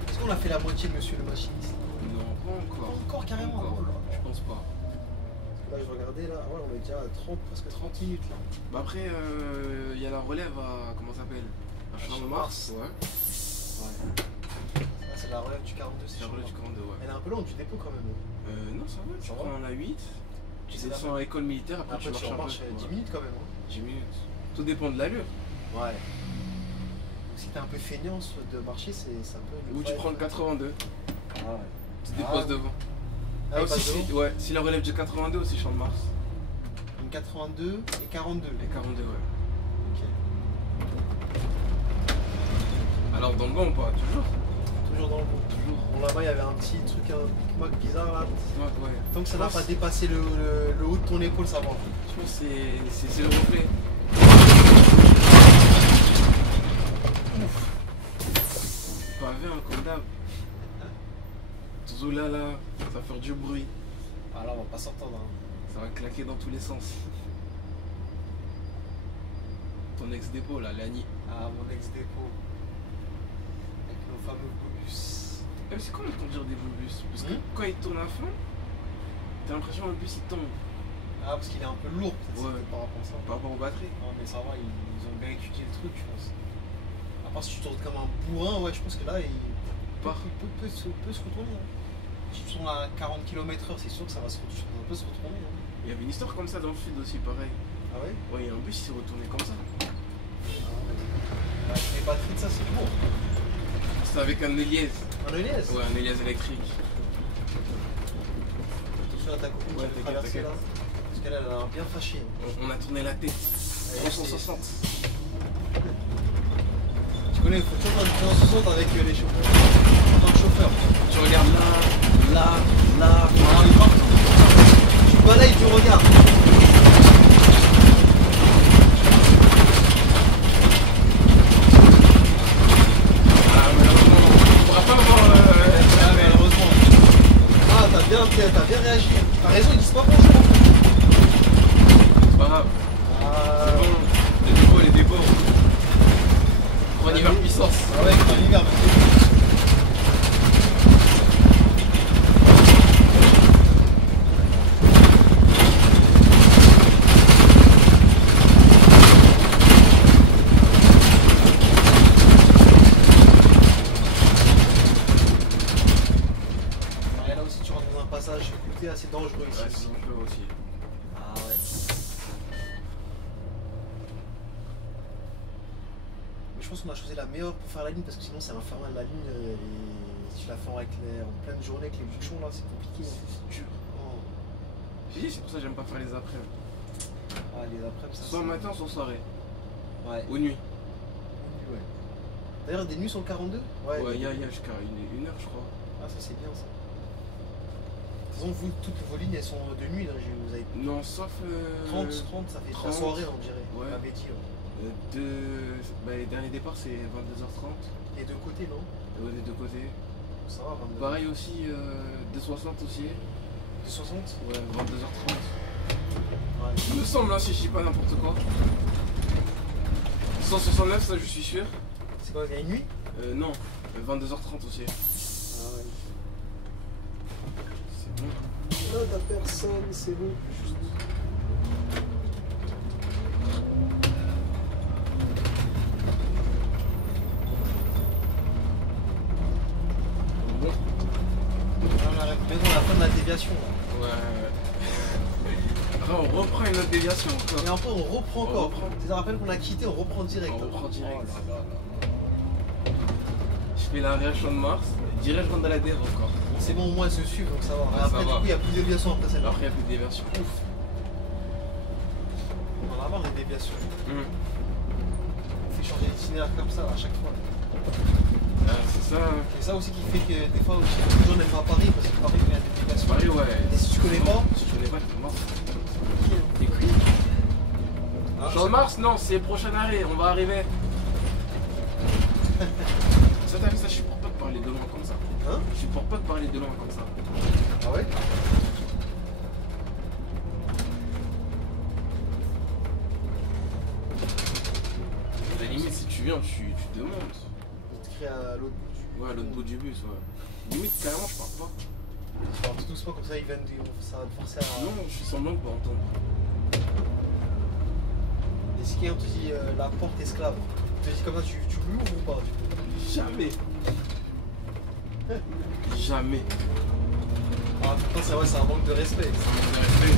Est-ce qu'on a fait la moitié, monsieur le machiniste? Non, pas encore. Pas encore carrément. Pas encore. Oh là là. Je pense pas. Là je regardais là, ouais, on est déjà à 30, presque 30 minutes là. Bah après, il y a la relève à. Comment ça s'appelle? À Champ de Mars. Ouais. Ouais. Ça c'est la relève du 42, C'est la relève du 42, ouais. Elle est un peu longue du dépôt quand même. Non, ça va. Tu Ça va prends la 8. Tu C'est descends à l'école militaire, après, Après tu marches un peu. remarches 10 minutes quand même. Hein. 10 minutes. Tout dépend de l'allure. Ouais. Si t'es un peu feignant de marcher, c'est un peu. Ou tu prends le 82. Ah ouais. Tu te déposes devant. Ah, il aussi, passe devant. ouais, si la relève du 82 aussi Champ de Mars. Une 82 et 42. Les 42, ouais. Ok. Alors dans le banc ou pas? Toujours. Toujours dans le bon. Toujours. Bon là-bas il y avait un petit truc un mec bizarre là. Ouais, ouais. Tant que ça n'a pas dépassé le haut de ton épaule, ça va. Je pense que c'est le reflet. Ouf. Pavé, hein, comme d'hab. Toujours là, ça va faire du bruit. Ah là on va pas s'entendre. Hein. Ça va claquer dans tous les sens. Ton ex-dépôt là, Lani. Ah mon ex-dépôt. Avec nos fameux bus. C'est comment conduire des beaux bus? Parce que Hmm? quand il tourne à fond, t'as l'impression que le bus il tombe. Ah parce qu'il est un peu lourd peut-être Ouais. par rapport à ça. Par rapport aux batteries. Non mais ça va, ils ont bien étudié le truc je pense. À part si tu tournes comme un bourrin, ouais je pense que là il peut se retourner. Hein. Si tu tournes à 40 km/h, c'est sûr que ça va se peut se retourner. Hein. Il y avait une histoire comme ça dans le sud aussi, pareil. Ah ouais? Ouais, il y a un bus qui s'est retourné comme ça. Ah, les batteries de ça c'est lourd. C'était avec un Eliez. Un Elias? Ouais, un Eliez électrique. Attention à ta copine Ouais, qui veut t'inquiète, traverser là. t'inquiète. Parce qu'elle elle a l'air bien fâchée. On a tourné la tête. Elle est 360. Tu connais, il faut toujours faire du 360 avec les chauffeurs. En tant que chauffeur. Tu regardes là, là. Alors, il part. Tu balayes, tu regardes. Ah, malheureusement, on pourra pas avoir. Ah, malheureusement. Ah, t'as bien réagi. T'as raison, ils disent pas bonjour. C'est pas grave. Ah, C'est bon. Les dépôts. On y va puissance. Ah ouais, quand l'hiver, passage écouté assez dangereux ici. Ouais, c'est dangereux aussi. Ah ouais. Mais je pense qu'on a choisi la meilleure pour faire la ligne parce que sinon c'est infernal la ligne et si tu la fais en pleine journée avec les bouchons là c'est compliqué. C'est dur. Oh. Oui, c'est pour ça que j'aime pas faire les après. Ah les après ça. Soit matin, soit soirée. Ouais. Ou nuit. Ouais. D'ailleurs des nuits sur le 42. Ouais, il y a jusqu'à une heure je crois. Ah ça c'est bien ça. De toute façon vous toutes vos lignes elles sont de nuit là, vous avez. Non sauf 30, ça fait 30, la soirée on dirait. ouais. La bêtise. Les derniers départs c'est 22h30. Les deux côtés non? Des deux côtés. Ça va 22h. Pareil aussi, 260 aussi. 260? Ouais, 22h30. Ouais. Il me semble, hein, si je dis pas n'importe quoi. 169, ça je suis sûr. C'est quoi, il y a une nuit? Non, 22h30 aussi. Ah ouais. C'est bon. Là t'as personne, c'est bon. Juste. Bon. On arrive bientôt à la fin de la déviation. Ouais. Après on reprend une autre déviation quoi. Et après on reprend encore. reprend. Tu te rappelles qu'on a quitté, on reprend direct. On reprend direct. Oh là là là. Je fais l'arrière champ de Mars, direct je rentre dans la dev encore. Bon, c'est bon, au moins se suivre donc ça va. Ouais, Et après ça du va. coup il n'y a plus de déviation après celle-là. Après il y a plus de déviation. Ouf. On en a marre des déviations. On fait changer d'itinéraire comme ça à chaque fois. C'est ça. Et ça aussi qui fait que des fois aussi les gens n'aiment pas Paris parce que Paris il y a des déviations. Paris ouais. Et si tu connais pas, Si tu connais pas, t'es mort. qui est T'es cuit. Ah, Champ de Mars, non, c'est prochain arrêt, on va arriver. Ça t'as vu ça, je supporte pas de parler de loin comme ça. Hein? Je supporte pas de parler de loin comme ça. Ah ouais? À la limite, si tu viens, tu demandes. Il te crée à l'autre bout du. Ouais, à l'autre bout du bus, ouais. Limite, carrément, je parle pas. Tu parles tout doucement comme ça, ils viennent, ça va te forcer à. Non, je suis semblant de pas entendre. Et si quelqu'un te dit la porte esclave, tu te dis comme ça, tu l'ouvres ou pas? Jamais. Jamais. Ah putain, c'est vrai, c'est un manque de respect. Ça manque de respect.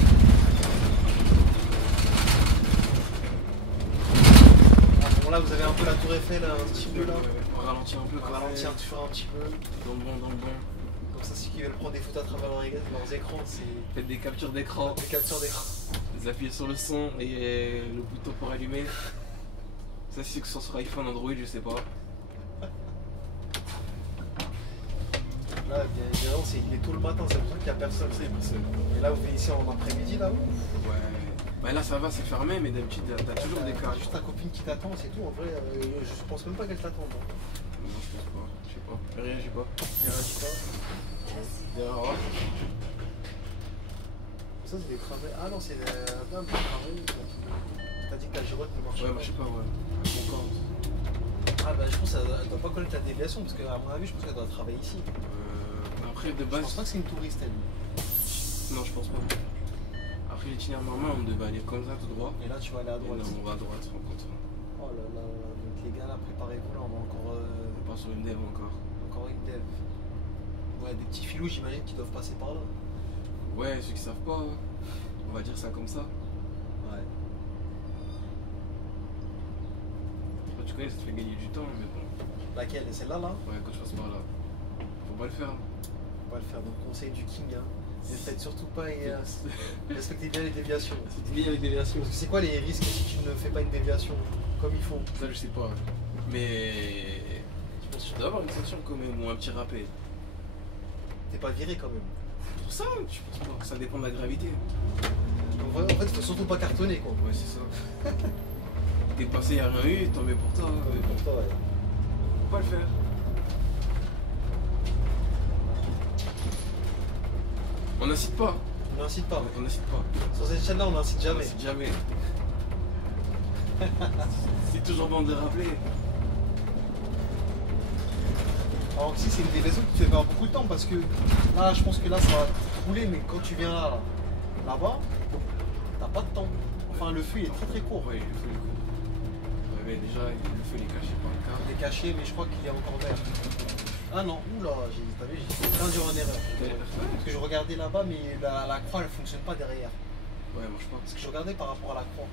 Ah, bon, là, vous avez un peu la tour Eiffel, un petit peu là. On ralentit un peu On quand ralentit même. un petit peu. Dans le bon, dans le bon. Comme ça, ceux qui veulent prendre des photos à travers leurs écrans, c'est Faites des captures d'écran. des captures d'écran. Vous appuyez sur le son et le bouton pour allumer. Ça c'est que sur iPhone, Android, je sais pas. Là, bien évidemment, il est tôt le matin, c'est pour ça qu'il n'y a personne. C'est personne. Et là, vous venez ici en après-midi, là, ouf. Ouais. Bah là ça va, c'est fermé, mais d'habitude t'as toujours des cas. T'as juste ta copine qui t'attend, c'est tout. En vrai, je pense même pas qu'elle t'attende. Hein. Non, je pense pas. Je sais pas. Elle réagit pas. Elle réagit pas. Derrière moi. Ça, c'est des travaux. Ah non, c'est un peu de travail. T'as dit que la girotte ne marche Ouais, pas. bah je sais pas, ouais. Mon corps. Ah bah je pense qu'elle doit pas connaître la déviation parce qu'à mon avis je pense qu'elle doit travailler ici. Après de Je base. pense pas que c'est une touriste elle. Non, je pense pas. Après l'itinéraire normal, on devait aller comme ça tout droit. Et là tu vas aller à Et droite. là, on va à droite, en contre. Oh là là, donc les gars là préparez-vous là, on va encore, On part sur une dev encore. encore une dev. Ouais des petits filous j'imagine qui doivent passer par là. Ouais, ceux qui savent pas, on va dire ça comme ça. Ouais. Après, tu connais, ça te fait gagner du temps, mais bon. Laquelle? Celle-là là? Ouais, quand je passe par là. Faut pas le faire. On va le faire, donc conseil du king hein. Ne faites surtout pas et respectez bien les déviations. C'est lié avec des versions. Parce que c'est quoi les risques si tu ne fais pas une déviation comme il faut? Ça, je sais pas. Mais. Je pense que tu dois avoir une ceinture quand même, ou un petit râpé. T'es pas viré quand même. Pour ça, je pense pas. Ça dépend de la gravité. Donc, en fait, faut surtout pas cartonner quoi. Ouais, c'est ça. T'es passé, y'a rien eu, tant mieux pour toi. Pour toi, ouais. Faut pas le faire. On n'incite pas. On n'incite pas. On n'incite pas. Sur cette chaîne là on n'incite On jamais. n'incite jamais. C'est toujours bon de rappeler. Alors si c'est une déviation qui te fait perdre beaucoup de temps parce que là je pense que là ça va rouler mais quand tu viens là-bas, t'as pas de temps. Enfin le feu il est très très court. Ouais, le feu est court. Ouais, mais déjà, le feu il est caché par le car. Il est caché mais je crois qu'il est encore vert. Ah non, oula, t'as vu, j'ai fait induire en erreur. Parce que je regardais là-bas, mais la croix elle fonctionne pas derrière. Ouais, marche pas. Parce que je regardais par rapport à la croix.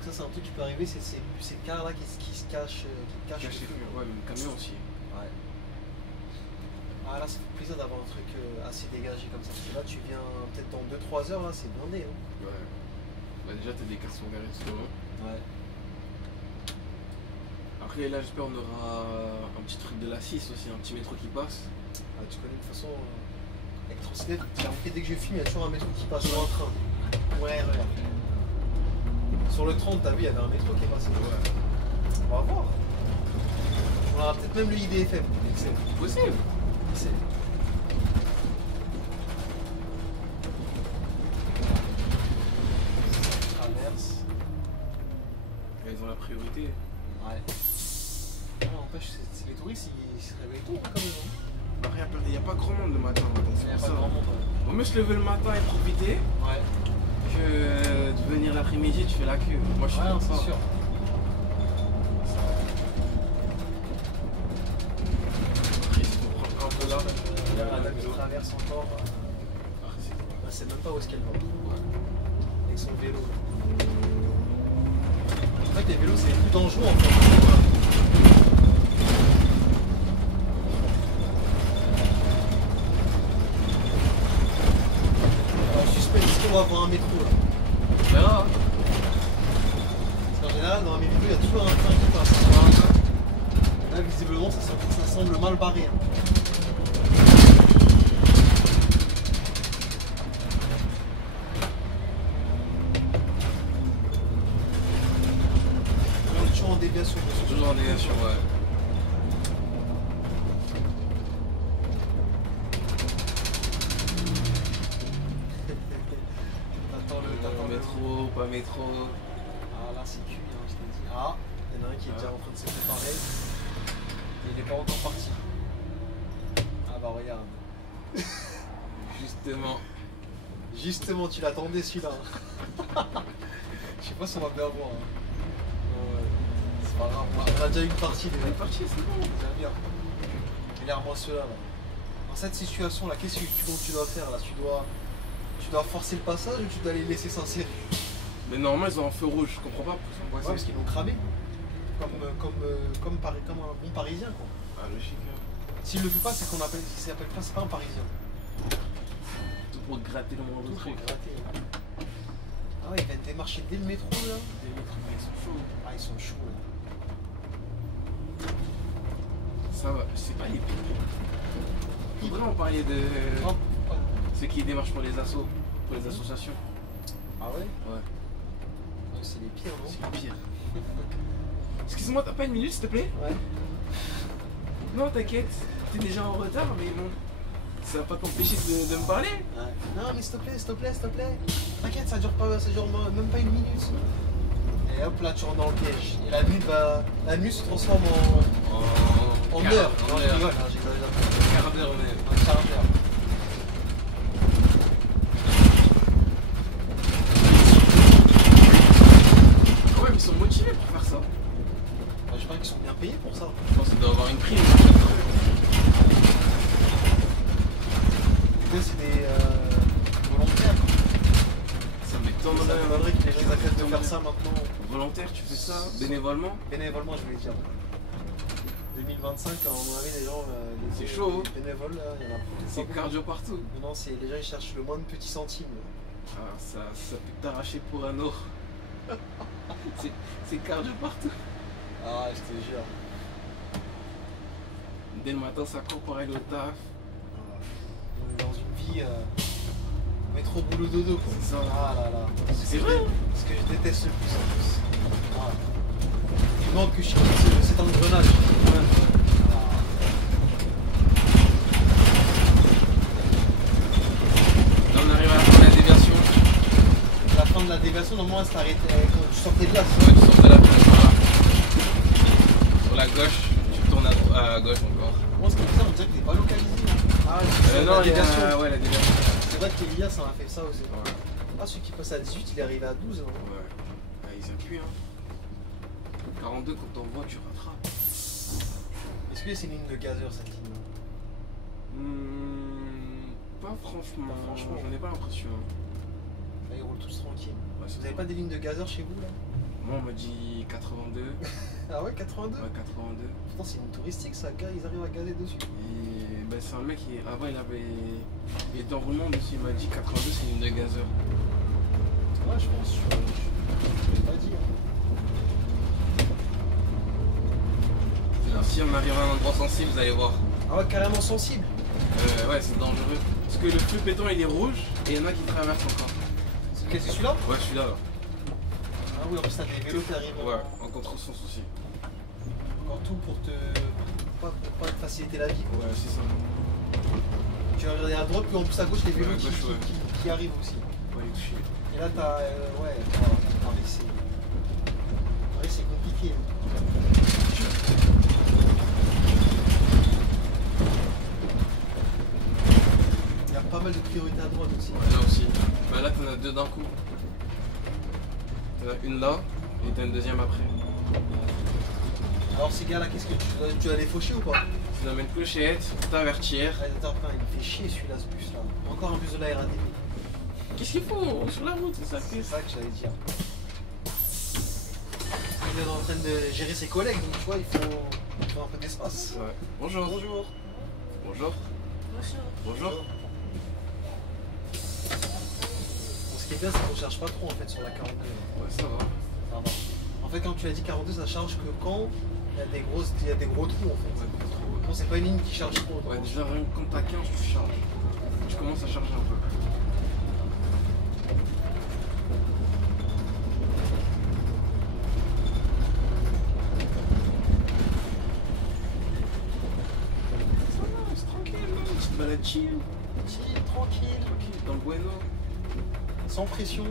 Donc ça c'est un truc qui peut arriver, c'est ces cars là qui se cachent. Qui cachent Caché, ouais, même le camion aussi. Ouais. Ah là ça fait plaisir d'avoir un truc assez dégagé comme ça. Parce que là tu viens peut-être dans 2-3 heures, là c'est blindé. Hein. Ouais. Bah déjà t'as des cartes sont garées dessus. Ouais. Après là j'espère on aura un petit truc de la 6 aussi, un petit métro qui passe. Ah, tu connais de toute façon, avec Transnet, j'ai remarqué dès que je filme, il y a toujours un métro qui passe, ou un train, ou un RER. Sur le 30, t'as vu, il y avait un métro qui est passé. Ouais. On va voir. On aura peut-être même le IDFM. C'est possible. C'est. Traverse. Ils ont la priorité. Ouais. Non, n'empêche, les touristes, ils se réveillent tôt quand même. Bah, il n'y a pas grand monde le matin. Il n'y a pas grand monde. Vaut mieux se lever le matin et profiter. Ouais. Que de venir l'après-midi, tu fais la queue. Moi je suis ouais, comme c'est ça. sûr. Après, si tu prends un peu là, La dame qui traverse encore. On sait même pas où est-ce qu'elle va. Ouais. Avec son vélo. En fait, les vélos, c'est plus dangereux en fait. On va voir un métro là. On verra. Parce qu'en général, dans un métro, il y a toujours un train qui passe. Là, visiblement, ça semble mal barré. Hein. On est toujours en déviation. Toujours en déviation, ouais. Métro, pas métro. Ah là c'est cuit, hein, je t'ai dit. Ah, il y en a un qui est déjà en train de se préparer. Et il n'est pas encore parti. Ah bah regarde. Justement, tu l'attendais celui-là. Je sais pas si on va bien voir. Hein. C'est pas grave, on a déjà une partie déjà. Une partie, c'est bon. Déjà bien. Regarde-moi ceux-là. Là. Dans cette situation là, qu'est-ce que tu dois faire là? Tu dois forcer le passage ou tu dois les laisser s'insérer? Mais normalement ils ont un feu rouge, je comprends pas pourquoi. Ouais, parce qu'ils l'ont cramé. Comme un bon parisien quoi. Ah logique. S'il le fait pas, c'est qu'on appelle, c'est pas un parisien. Tout pour gratter le moindre truc. Gratter. Ah ouais, ils viennent démarcher dès le métro là. Les métros ils sont chauds. Ah ils sont chauds là. Ça va, c'est pas les pires. Faudrait en parler de ceux qui démarchent pour les assos, pour les associations. Ah ouais? Ouais. C'est les pires, non? C'est les pires. Excuse-moi, t'as pas une minute s'il te plaît? Ouais. Non, t'inquiète, t'es déjà en retard, mais bon, ça va pas t'empêcher de me parler. Ouais. Non, mais s'il te plaît. T'inquiète, ça dure même pas une minute. Et hop là, tu rentres dans le piège. Et la nuit se transforme en heure. En Ouais, heure. j'exagère. Un quart d'heure même. Un quart d'heure. Ouais, mais ils sont motivés pour faire ça. Bah, je crois qu'ils sont bien payés pour ça. Je pense qu'il doit avoir une prime. C'est des volontaires. Ça m'étonne. Ça m'étonnerait que les gens acceptent de faire ça maintenant. Volontaire, tu fais ça bénévolement? Bénévolement, je voulais dire. 2025, à mon avis, les gens. C'est chaud. Les bénévoles, là, il y en a. C'est cardio partout. Non, les gens ils cherchent le moins de petits centimes. Ah, ça peut t'arracher pour un or. C'est cardio partout. Ah, je te jure. Dès le matin, ça court pour aller au taf. On est dans une vie métro boulot dodo quoi. C'est ça. Ah là là. C'est vrai. Ce que je déteste le plus en plus. Ah. Il manque que je quitte cet engrenage. Ouais. Là, on arrive à la fin de la déviation. La fin de la déviation, normalement, elle s'arrête quand tu sortais de là. Ouais, tu sors de la place, voilà. Sur la gauche, tu tournes à gauche encore. Moi, ce qui est bizarre, on dirait que t'es pas localisé. Ah, non, la déviation. ouais, la déviation. C'est vrai que l'IA, ça m'a fait ça aussi. Ouais. Ah, celui qui passe à 18, il est arrivé à 12. Hein. Ouais. Ah, ils appuient, hein. 42, quand t'en vois, tu rattrapes. Et Est-ce que c'est une ligne de gazeur cette ligne? Pas franchement, j'en ai pas l'impression. Là, ils roulent tous tranquilles. Ouais, vous avez pas des lignes de gazeur chez vous là? Moi on m'a dit 82. Ah ouais, 82? Ouais, 82. Putain, c'est une touristique ça, ils arrivent à gazer dessus. Et ben, c'est un mec qui, avant il était en roulement dessus, il m'a dit 82 c'est une ligne de gazeur. Ouais, je pense, je l'ai pas dit. Alors, si on arrive à un endroit sensible, vous allez voir. Ah ouais, carrément sensible. Ouais, c'est dangereux. Parce que le feu pétant il est rouge et il y en a qui traversent encore. C'est celui-là? Ouais, celui-là là. Ah oui, en plus t'as des vélos qui arrivent. Ouais, en contresens aussi. Encore tout pour pas te faciliter la vie. Ouais, c'est ça. Tu vas regarder à droite, puis en plus à gauche, les vélos ouais, qui arrivent aussi. Ouais, les toucher. Et là t'as. Ouais, Paris c'est compliqué. Il y a pas mal de priorités à droite aussi. Ouais, là aussi. Bah là t'en as deux d'un coup. T'en as une là et t'as une deuxième après. Alors ces gars là, qu'est-ce que tu dois les faucher ou pas? Tu dois mettre clochette, t'avertir. Attends, il me fait chier celui-là, ce bus là. Encore un bus de la RATP. Qu'est-ce qu'ils font sur la route? C'est ça que j'allais dire. Il est en train de gérer ses collègues, donc tu vois, il faut un peu d'espace. Ouais. Bonjour. Bonjour. Bonjour. Bonjour. Bon, ce qui est bien, c'est qu'on cherche pas trop en fait sur la 42. Ouais, ça va. Ça va. En fait, quand tu as dit 42, ça charge que quand il y a des gros trous en fait. Ouais, non, c'est pas une ligne qui charge trop. Ouais, déjà rien que quand t'as 15, tu charges. Tu commences à charger un peu. Balade chill, tranquille, dans le bueno. Sans pression.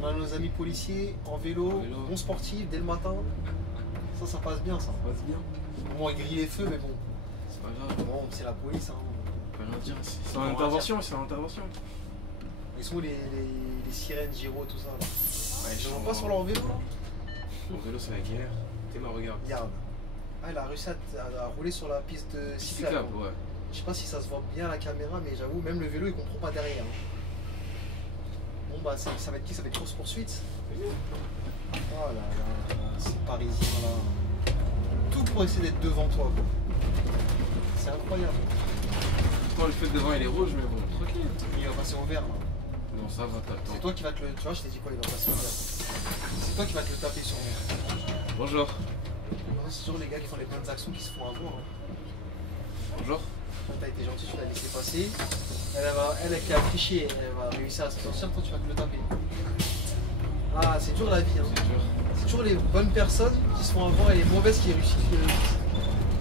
On a nos amis policiers en vélo, bons sportifs dès le matin. Ça passe bien ça. Ça passe bien. Bon, ils grillent les feux, mais bon. C'est pas grave. Bon, c'est la police. Hein. On peut rien dire. C'est une intervention, c'est une intervention. Ils sont où les sirènes, Giro, tout ça là? Ouais, ils vont pas sur leur vélo là? Mon vélo c'est la guerre. T'es ma regarde. Regarde. Ah, il a réussi à rouler sur la piste de cyclable. Ouais. Je sais pas si ça se voit bien à la caméra, mais j'avoue, même le vélo il comprend pas derrière. Bon bah ça va être qui? Ça va être course poursuite. Oh là là, c'est parisien là. Tout pour essayer d'être devant toi quoi. C'est incroyable. Pourtant le fait de devant il est rouge, mais bon, tranquille. Il va passer au vert là. Non, ça va, t'as le temps. C'est toi qui vas te le. Tu vois, je t'ai dit quoi, il va passer au vert. C'est toi qui vas te le taper sur vert. Bonjour. C'est toujours les gars qui font les bonnes actions qui se font avoir. Hein. Bonjour. T'as été gentil, tu l'as laissé passer. Elle qui a triché, elle va réussir à se sortir, toi tu vas te le taper. Ah, c'est toujours la vie. Hein. C'est toujours les bonnes personnes qui se font avoir et les mauvaises qui réussissent.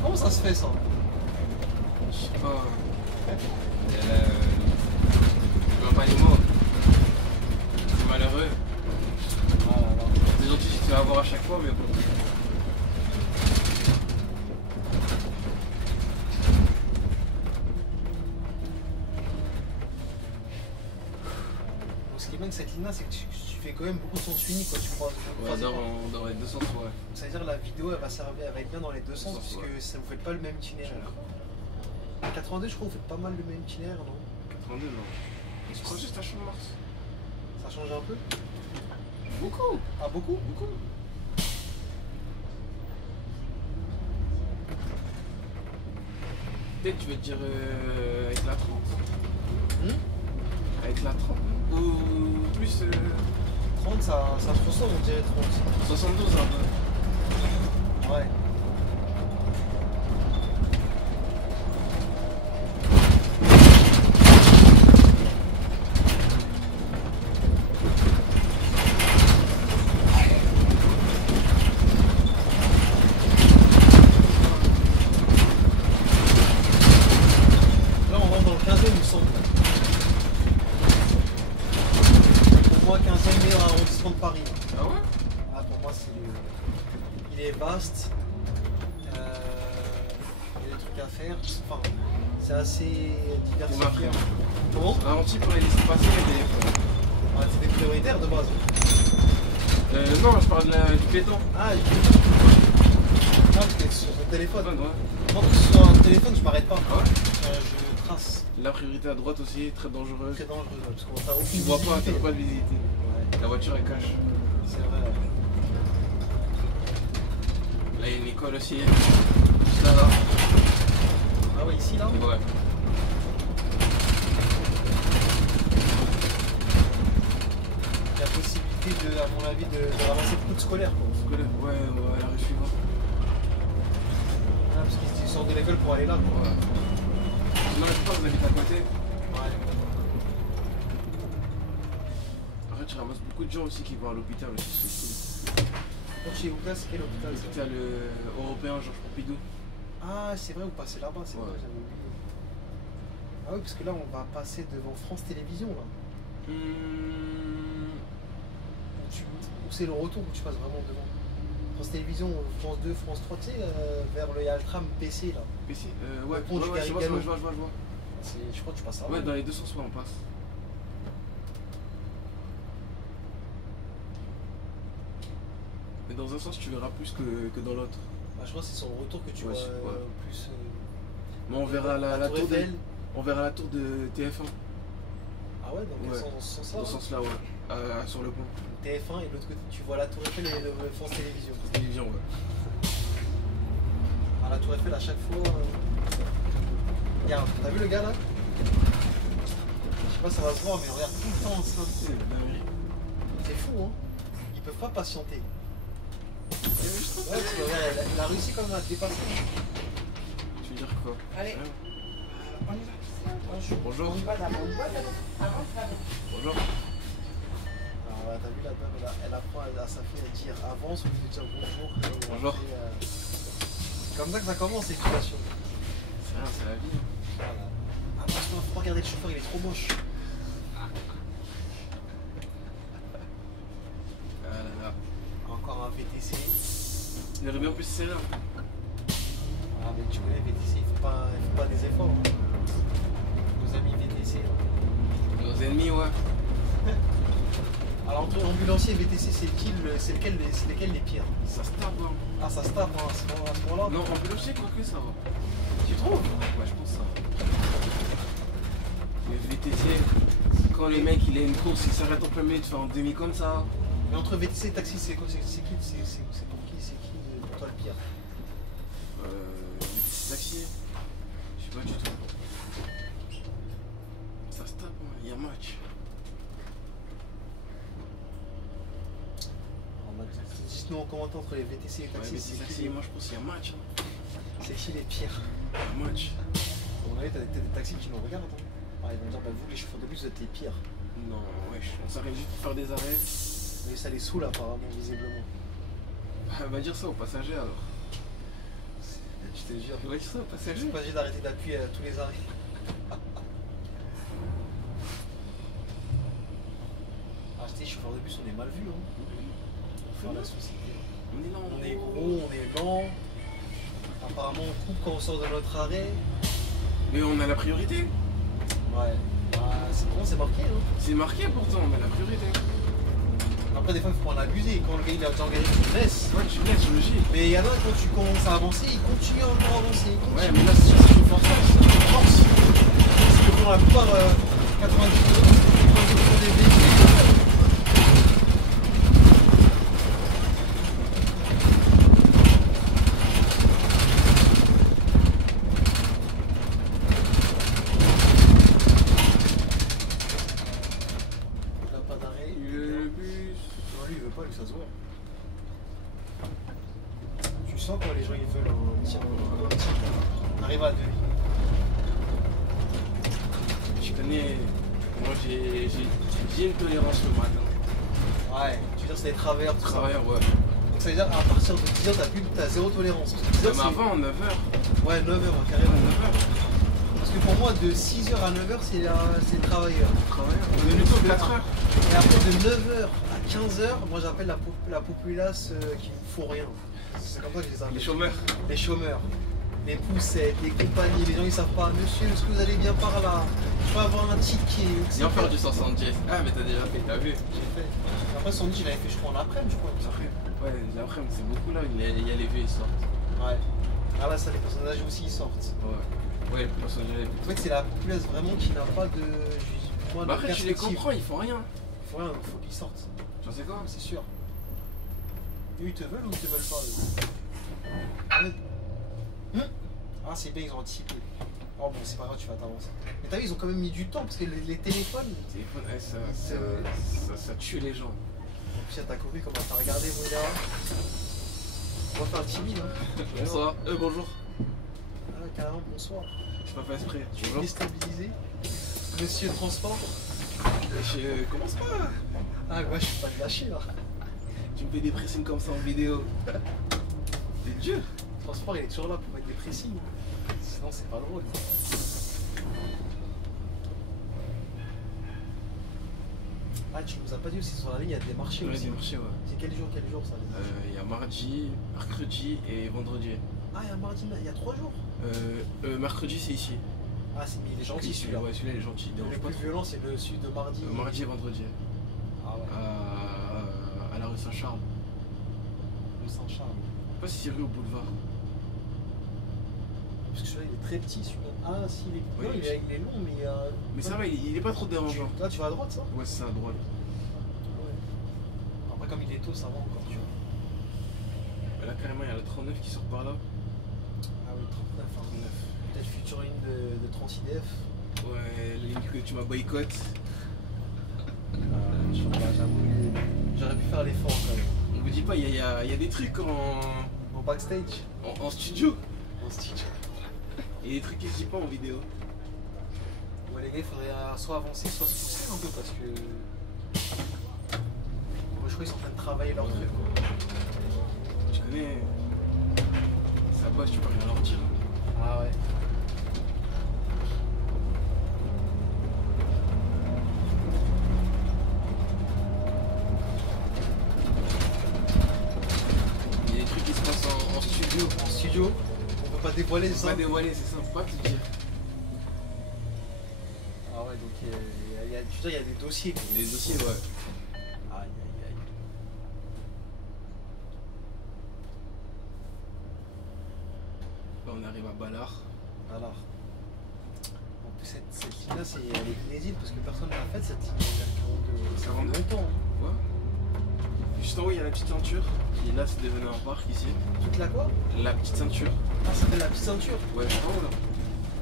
Comment ça se fait ça? Je sais pas. Je vois pas les mots. C'est malheureux. Ah là là. C'est gentil si tu vas avoir à chaque fois, mais bon. Cette ligne là, c'est que tu fais quand même beaucoup de sens unique quand tu croises. Ouais, dans les deux sens, ouais. Ça veut dire que la vidéo elle va être bien dans les deux sens, puisque ça vous fait pas le même itinéraire. 82, je crois que vous faites pas mal le même itinéraire, non? 82, non. Je crois juste à Champ-de-Mars. Ça a changé un peu? Beaucoup. Ah, beaucoup? Beaucoup. Peut-être tu veux te dire avec la 30. Avec la 30 ou plus 30 ça se ressemble, on dirait 30. 72 un peu. Ouais. Là on rentre dans le 15e il me semble. Pour moi 15e meilleur arrondissement de Paris. Ah ouais? Ah, pour moi c'est il est vaste. Il y a des trucs à faire. Enfin, c'est assez diversifié. Comment? Ralenti pour les laisser passer les téléphones. Ah, c'est des prioritaires de base. Non, je parle du péton. Ah, parce que sur ton téléphone. Ouais. Moi, sur un téléphone, je m'arrête pas. Ah ouais? Je trace. La priorité à droite aussi, très dangereuse. Très dangereux, parce qu'on t'a aucune Tu vois pas, visibilité. t'as pas de visibilité. Ouais, La voiture elle cache. c'est vrai. Là il y a une école aussi. Juste là. Ah ouais, ici là? Ouais. Il y a possibilité, à mon avis, de ramasser beaucoup de scolaires. Quoi. Ouais, la rue suivante. Ah, parce qu'ils sortent de l'école pour aller là. Quoi. Ouais. Sinon, je pense que vous habitez à côté. Ouais. Après, tu ramasses beaucoup de gens aussi qui vont à l'hôpital aussi, c'est cool. Donc chez vous, c'est quel hôpital ça? L'hôpital européen Georges Pompidou. Ah, c'est vrai, vous passez là-bas, c'est Ouais. vrai, j'avais oublié. Ah oui, parce que là, on va passer devant France Télévisions, là. Où c'est le retour où tu passes vraiment devant. France Télévisions, France 2, France 3, tu sais, vers il y a le tram PC, là. PC ouais, Le pont du je vois. Garigalo. Je vois. Je crois que tu passes là. Ouais, dans les deux sens, ouais, on passe. Mais dans un sens, tu verras plus que dans l'autre. Ah, je crois que c'est sur le retour que tu Ouais, vois ouais. plus. Mais on verra la Tour tour de, Eiffel. on verra la tour de TF1. Ah ouais, dans quel Ouais. sens? Dans ce sens-là? Dans ce sens-là, ouais. Sur le pont. TF1 et de l'autre côté, tu vois la Tour Eiffel et le France Télévisions. Télévision, ouais. Ah, la Tour Eiffel, à chaque fois. Regarde, t'as vu le gars là? Je sais pas si ça va se voir, mais regarde tout le temps ça. C'est dingue. C'est fou, hein? Ils peuvent pas patienter. Ouais, Ouais, parce que regarde, il a réussi quand même à te dépasser. tu veux dire quoi? Allez. Ouais. Bonjour. On va d'abord. Bonjour. Alors, t'as vu la dame, elle apprend à sa fille à dire avance au lieu de dire bonjour. Bonjour. C'est comme ça que ça commence, cette situation. C'est rien, c'est la vie. Voilà. Ah, franchement, faut pas regarder le chauffeur, il est trop moche. Ah là là. Encore un VTC. Il aurait bien pu se serrer. Ah, mais tu connais VTC, il faut pas des efforts. Hein. Nos amis VTC. Là. Nos ennemis, ouais. Alors, entre ambulancier et VTC, c'est lesquels les pires? Ça se tape, hein. Ah, ça se tape hein, à ce moment-là? Non, en plus, quoi que ça va. Tu trouves? Ouais, je pense ça. Le VTC, quand le mec il a une course, il s'arrête en plein milieu, tu fais en demi comme ça. Mais entre VTC et taxi, c'est pour qui? C'est pour toi le pire? VTC taxi, je sais pas du tout. Ça se tape, hein. Il y a match. Dites-nous en commentaire entre les VTC et les Ouais, taxis. VTC taxi, moi je pense qu'il y a match. Hein. C'est qui les pires? Il y a match. À mon avis, t'as des taxis qui nous regardent. Hein. Ah, ils vont dire, bah, vous les chauffeurs de bus, vous êtes les pires. Non, wesh, on s'arrête juste pour faire des arrêts. Mais ça les saoule apparemment, visiblement. Elle va dire ça aux passagers alors. Je te jure. Elle va dire ça aux Je passagers. suis pas obligé d'arrêter d'appuyer à tous les arrêts. Ah, je dis, chauffeur de bus, on est mal vu. Hein. Dans la société. On est là, On est gros, on est lent. Apparemment, on coupe quand on sort de notre arrêt. Mais on a la priorité. Ouais. Bah, c'est bon, c'est marqué. Hein. C'est marqué pourtant, on a la priorité. Après, des fois, il faut pas en abuser. Quand le gars il a déjà engagé, tu le laisses. Ouais, tu me laisses, je me gîte. Mais il y en a, quand tu commences à avancer, ils continuent encore à avancer. Ouais, mais là, c'est une force. Force. C'est que pour la plupart, 90% des véhicules. Là, pas d'arrêt. Le bus. Non, lui, il veut pas, lui, ça se voit. Tu sens quand les gens ils veulent un tir. On arrive à 2. Je connais. Moi, j'ai une tolérance le matin. Ouais, tu veux dire c'est des travailleurs, tout ça. Travailleur, ouais. Donc ça veut dire à partir de 10h, t'as zéro tolérance. Parce que 10 heures, Même avant, 9h. Ouais, 9h, carrément. 9h. Parce que pour moi, de 6h à 9h, c'est les travailleurs. Travailleur. On est plutôt 4h. Et après, de 9h à 15h, moi j'appelle la populace qui ne faut rien. C'est comme ça que je les appelle. Les chômeurs. Les chômeurs. Les poussettes, les compagnies, les gens ils savent pas, monsieur, est-ce que vous allez bien par là? Je peux avoir un ticket. Viens faire du 70. Ah, mais t'as déjà fait, t'as vu? J'ai fait. Après, son dit, je l'avais fait, je crois, en après-midi, je crois. Après, ouais, l'après-midi, c'est beaucoup là, il y a les vieux, ils sortent. Ouais. Ah là, ça, les personnages aussi, ils sortent. Ouais. Ouais, les personnages. En fait, c'est la populace vraiment qui n'a pas de. Moi, Bah après, tu les comprends, ils font rien. Il faut rien, il faut qu'ils sortent. J'en sais quoi? C'est sûr. Eux, ils te veulent ou ils te veulent pas, eux? Ah, c'est bien, ils ont anticipé. Oh bon, c'est pas grave, tu vas t'avancer. Mais t'as vu, ils ont quand même mis du temps parce que les téléphones. Les téléphones, ça tue les gens. En plus, t'as compris comment t'as regardé, mon gars. On va faire un timide, hein. Bonsoir. Bonjour. Ah, carrément, bonsoir. Je pas fait exprès. Tu es déstabilisé. Monsieur Transport. Je commence pas. Ah, ouais, je suis pas de lâcher là. Tu me fais des pressings comme ça en vidéo. C'est dur. Transport, il est toujours là pour mettre des pressings. Sinon, c'est pas drôle. Ah, tu nous as pas dit aussi sur la ligne, il y a des marchés aussi. Des marchés, ouais. C'est quel jour ça? Il y a mardi, mercredi et vendredi. Ah, il y a mardi, il y a 3 jours. Mercredi, c'est ici. Ah, il est gentil celui-là. Ouais, celui-là, il est gentil. Le plus violent, c'est le sud de mardi. Mardi et vendredi. Ah ouais. À la rue Saint-Charles. Rue Saint-Charles. Je sais pas si c'est rue au boulevard. Parce que celui-là, il est très petit celui-là. Ah, si, il est, oui, non, il est long, mais. Mais ça va, il est pas trop dérangeant. Là, tu vas à droite, ça? Ouais, c'est à droite. Ouais. Après, comme il est tôt, ça va encore, tu vois. Là, carrément, il y a le 39 qui sort par là. Ah oui, 39. 39. Peut-être future ligne de Transidef. Ouais, la ligne que tu m'as boycott. J'avoue, j'aurais pu faire l'effort quand même. On vous dit pas, il y a des trucs En backstage. En studio. En studio. Et des trucs qui se disent pas en vidéo. Ouais, les gars, il faudrait soit avancer, soit se pousser un peu parce que. Moi, je crois qu'ils sont en train de travailler leur truc. Tu connais. Ça bosse, tu peux rien leur dire. Ah ouais. Il y a des trucs qui se passent en studio. En studio, on peut pas dévoiler ça. Pas dévoiler, c'est ça, faut pas te le dire. Ah ouais, donc tu veux dire, il y a des dossiers. Il y a des dossiers, ouais. Aïe aïe aïe. Là, on arrive à Ballard. Alors. En plus, cette ligne-là, elle est inédite parce que personne ne l'a faite cette ligne. Ça fait longtemps. Hein. Ouais. Juste en haut, il y a la petite ceinture. Et là, c'est devenu un parc ici. Toute la quoi? La petite ceinture. Ah, ça s'appelle la petite ceinture? Ouais, je crois, là.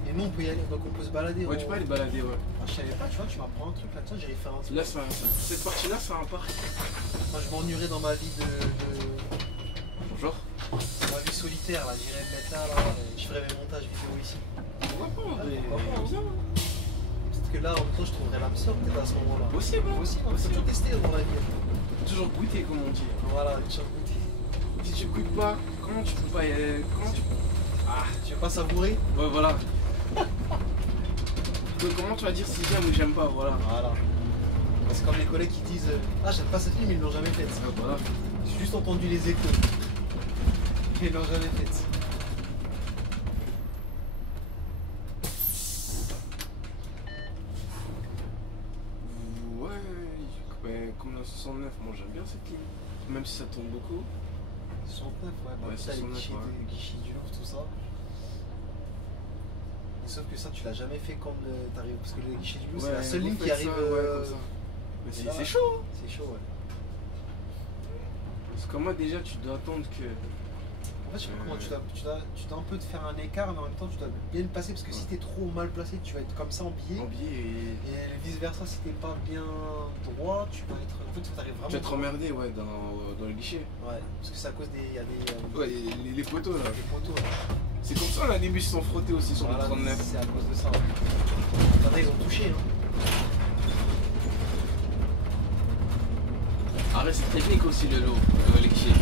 Et nous, on peut y aller, donc on peut se balader. Ouais, tu peux aller balader, ouais. Ah, je savais pas, tu vois, tu m'apprends un truc là-dessus, j'allais faire un truc. Là, cette partie-là, c'est un parc. Moi, je m'ennuierais dans ma vie de. Bonjour. Ma vie solitaire, là, j'irais me mettre là, je ferais mes montages vidéo ici. Pourquoi pas, en vrai? Bien. Peut-être que là, en même temps, je trouverais l'âme sœur, peut-être à ce moment-là. Possible, hein. Possible, on peut tout tester dans la vie. Toujours goûter, comme on dit. Voilà, toujours goûter. Si tu goûtes pas, comment tu peux pas y aller? Comment tu. Ah, tu veux pas savourer? Ouais, voilà. Comment tu vas dire si j'aime ou j'aime pas, voilà. Voilà. C'est comme les collègues qui disent ah, j'aime pas cette ligne, mais ils l'ont jamais faite. Ouais, voilà. J'ai juste entendu les échos. Mais ils l'ont jamais faite. Ouais, comme la 69, moi j'aime bien cette ligne. Même si ça tourne beaucoup. 69, ouais, bah Ouais, ça, les 69, guichets du Louvre, tout ça. Et sauf que ça, tu l'as jamais fait comme t'arrives. Parce que le guichet du Louvre, c'est la seule ligne qui arrive. Ouais, comme ça. Mais c'est chaud, hein. C'est chaud, ouais. Parce que moi, déjà, tu dois attendre que. En fait, je sais pas comment tu dois un peu te faire un écart, mais en même temps, tu dois bien le placer. Parce que si t'es trop mal placé, tu vas être comme ça en biais. En biais et vice versa, si t'es pas bien droit, tu vas être. En fait, t'arrives vraiment. Tu vas être emmerdé, ouais, dans le guichet. Ouais, parce que c'est à cause des. Y a des ouais, les poteaux là. Les poteaux, là. C'est comme ça, là, les bus sont frottés aussi sur voilà, le 39. C'est à cause de ça. Attendez, ils ont touché, hein. Arrête, c'est technique aussi le lot, les guichets.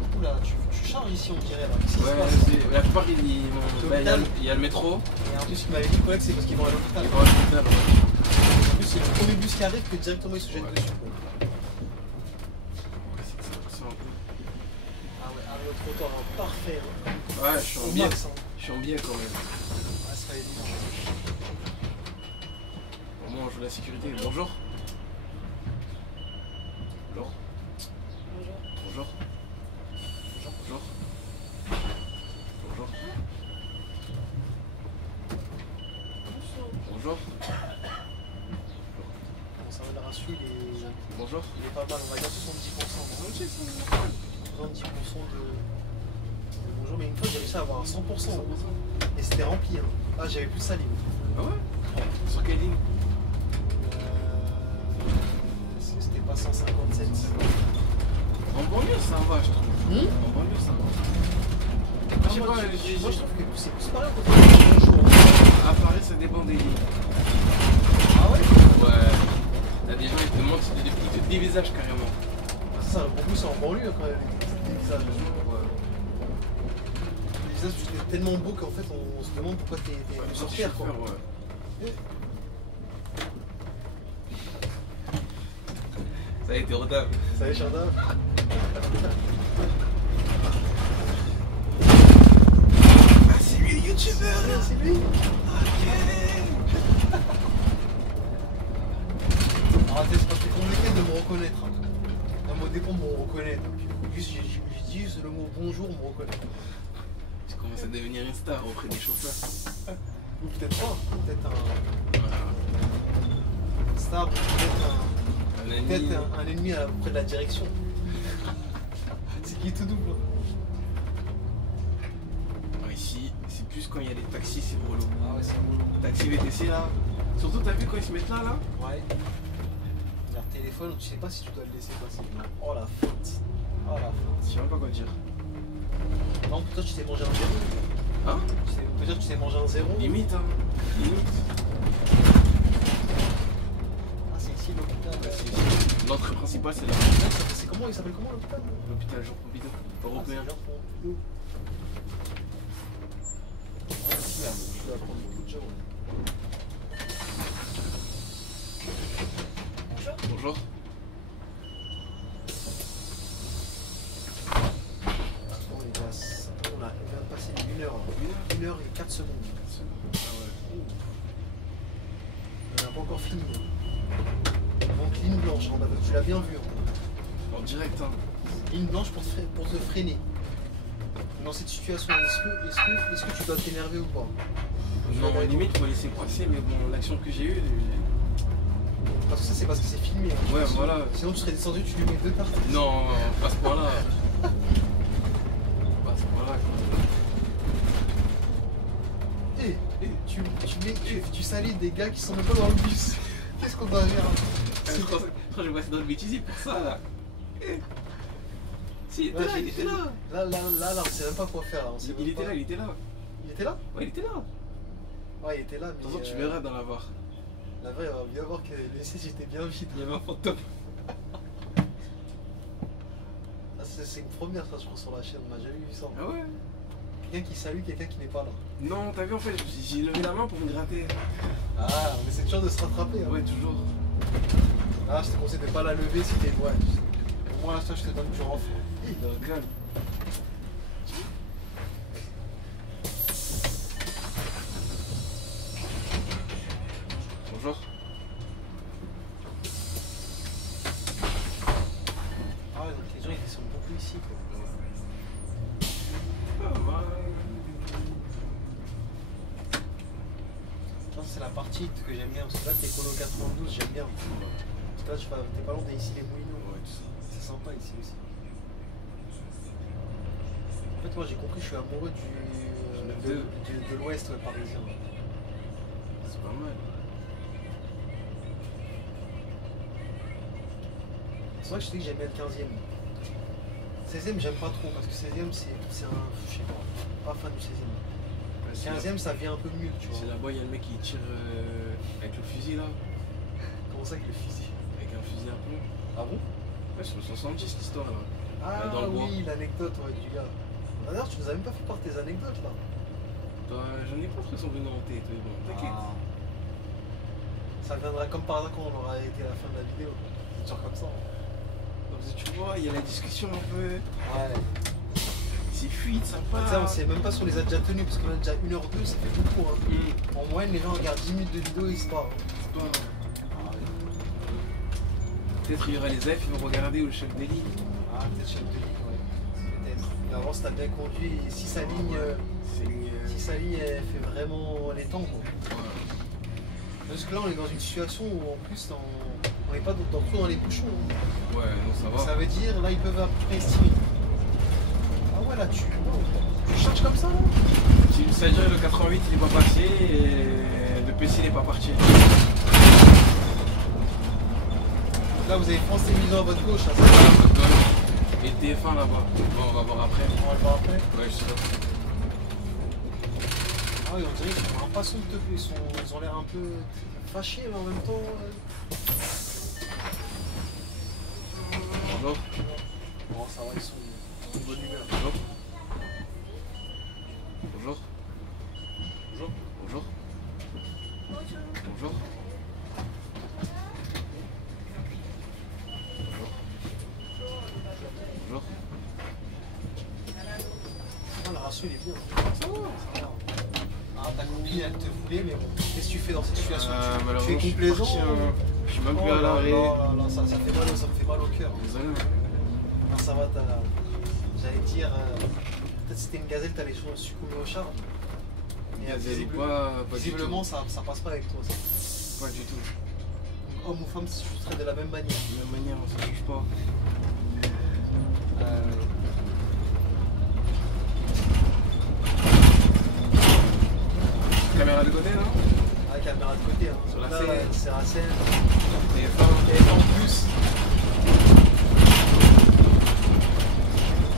Beaucoup là, tu charges ici, on dirait là. Ouais, la plupart il y a le métro. Et en plus, ce qu'il m'avait dit, le collègue, c'est parce qu'ils vont à l'hôpital. En plus, c'est le premier bus qui arrive que directement ils se jettent dessus. Ah ouais, un autre trottoir parfait. Hein. Ouais, je suis en biais. Max, hein. Je suis en biais quand même. Ouais, c'est pas évident. Au moins, on joue la sécurité. Bonjour. Bonjour. Bonjour. Bonjour. Bonjour. Bon, ça va, le ratio, il est Bonjour. pas mal, on va dire 70%. 70% de bonjour, mais une fois j'ai réussi à avoir un 100%. Et c'était rempli. Hein. Ah, j'avais plus de salive. Ah ouais? Sur quelle ligne? C'était pas 157. En banlieue, ça va, je trouve. En banlieue, ça va. Je sais pas, moi, je trouve que c'est plus pareil quand on bonjour. À Paris, ça dépend des lignes. Ah ouais? Ouais. T'as des gens, ils te demandent, ils te dévisagent carrément. Ça, beaucoup, c'est en banlieue quand même, les visages. Ouais. Les visages, c'est tellement beau qu'en fait, on se demande pourquoi t'es sur terre, quoi. Ouais. Ça a été retable. Ça y est, Chardin. Ah, c'est lui le youtubeur là. C'est lui. Alors, c'est parce que on essaie de me reconnaître. Hein. Au départ, on me reconnaît. Donc, juste, je dis le mot bonjour, on me reconnaît. Tu commences à devenir une star auprès des chauffeurs. Ou peut-être pas. Peut-être un Voilà. star, peut-être Un un ennemi près de la direction. C'est qui est tout double. Ici, c'est plus quand il y a des taxis, c'est relou. Ah ouais, c'est relou. Taxi VTC là. Surtout, t'as vu quand ils se mettent là? Ouais. Leur téléphone, tu sais pas si tu dois le laisser passer. Oh la faute. Oh la faute. Je sais même pas quoi dire. Non, peut-être tu t'es mangé un zéro. Hein? Peut-être tu t'es mangé un zéro. Limite, hein. Limite. Ah, c'est ici l'hôpital. Ouais, l'entrée principale, c'est là. C'est comment? Il s'appelle comment l'hôpital? L'hôpital Jean Pompidou. Européen. Ah, c'est Jean Pompidou. Ah, si, là, je dois prendre beaucoup de gens. Bonjour. On vient de passer 1 heure. 1 heure et 4 secondes. Ah ouais. On n'a pas encore fini. Donc ligne blanche, tu l'as bien vu. Hein. En direct, hein. Ligne blanche pour te freiner. Dans cette situation, est-ce que tu dois t'énerver ou pas? Non, à la limite, faut laisser passer, mais bon, l'action que j'ai eue. Parce que ça, c'est parce que c'est filmé. Hein. Ouais, voilà. Sinon, tu serais descendu, tu lui mets 2 tartes. Non, pas à ce point-là. Pas à ce point-là, quoi. Et tu salis des gars qui sont même pas dans le bus. Qu'est-ce qu'on doit faire? Je crois que je vais passer dans le bêtisier pour ça, là. Si, il était là, il était là. Là, on sait même pas quoi faire. Là. Il était là, il était là. Il était là? Ouais, il était là. Ouais, il était là, mais... De toute façon, tu verras dans la VAR. La vraie, on va bien voir que les sièges étaient bien vides. Il y avait un fantôme. Ah, c'est une première, ça, je crois, sur la chaîne. On n'a jamais vu ça. Ah ouais? Quelqu'un qui salue quelqu'un qui n'est pas là. Non, t'as vu, en fait, j'ai levé la main pour me gratter. Ah, mais c'est toujours de se rattraper. Hein. Ouais, toujours. Ah, je te conseille de ne pas la lever si t'es... Ouais. Au moins, là, je te donne du renfort. Calme. Bonjour. Ah ouais, donc les gens, ils sont beaucoup ici, quoi. Pas mal. C'est la partie que j'aime bien, parce que là, t'es colo 92, j'aime bien. Parce que là, t'es pas loin, t'es ici les Moulineaux. Ouais, tu sais. C'est sympa ici aussi. En fait, moi j'ai compris, je suis amoureux de l'ouest parisien. C'est pas mal. C'est vrai que je te dis que j'aime bien le 15e. 16e, j'aime pas trop, parce que 16e, c'est un. Je sais pas fan du 16e. Le 15e, ça vient un peu mieux, tu vois. C'est là-bas, il y a le mec qui tire avec le fusil là. Comment ça avec le fusil? Avec un fusil à plomb. Ah bon? Ouais, c'est le 70 l'histoire là. Ah dans le bois. oui, l'anecdote ouais, du gars. D'ailleurs, tu nous as même pas fait part de tes anecdotes là. J'en ai pas trop sont venus en tête, mais bon, t'inquiète. Ah. Ça viendra comme par hasard quand on aura été à la fin de la vidéo. C'est toujours comme ça. Hein. Donc tu vois, il y a la discussion un peu. Ouais. C'est fluide, ça part. Ça, on sait même pas si on les a déjà tenus parce qu'on a déjà 1h02, ça fait beaucoup. Hein. En moyenne, les gens regardent 10 minutes de vidéo et ils se parlent. C'est pas. Peut-être il y aura les F, ils vont regarder ou le chef des lignes. Ah, peut-être chef de ligne, ouais. Peut-être. Mais avant, si t'as bien conduit, et si sa ligne. Si sa ligne, elle fait vraiment les temps, quoi. Ouais. Parce que là, on est dans une situation où en plus, on n'est pas trop dans les bouchons. Hein. Ouais, non, ça va. Ça veut dire, là, ils peuvent à peu près estimer. Ah ouais, là, tu charges comme ça, là. Ça veut dire le 88, il n'est pas passé et le PC n'est pas parti. Là, vous avez France Télévisions à votre gauche. Là, et TF1 là-bas. Bon, on va voir après. On va le voir après. Ouais, je sais pas. Ah oui, on dirait qu'ils ont un passant de peu. Ils ont l'air un peu fâchés, mais en même temps. Bonjour. Bon, ça va, ils sont de bonne humeur. Bonjour. Bonjour. Bonjour. Bonjour. Bonjour. Bonjour. Ah, le ratio, il est bien. Ça va. Ah, ta copine, elle te voulait, mais bon, qu'est-ce que tu fais dans cette situation? Tu es complaisant? Je suis même plus à l'arrêt. Ça me fait mal au cœur. Désolé. Non, ça va, j'allais dire, peut-être si c'était une gazelle, t'allais succomber au charme. Mais visiblement, ça passe pas avec toi. Ça. Pas du tout. Donc, homme ou femme, je serais de la même manière. De la même manière, on se juge pas. Caméra de côté, non? Ah, caméra de côté, hein. Sur la là, scène. C'est la scène. TF1. En plus.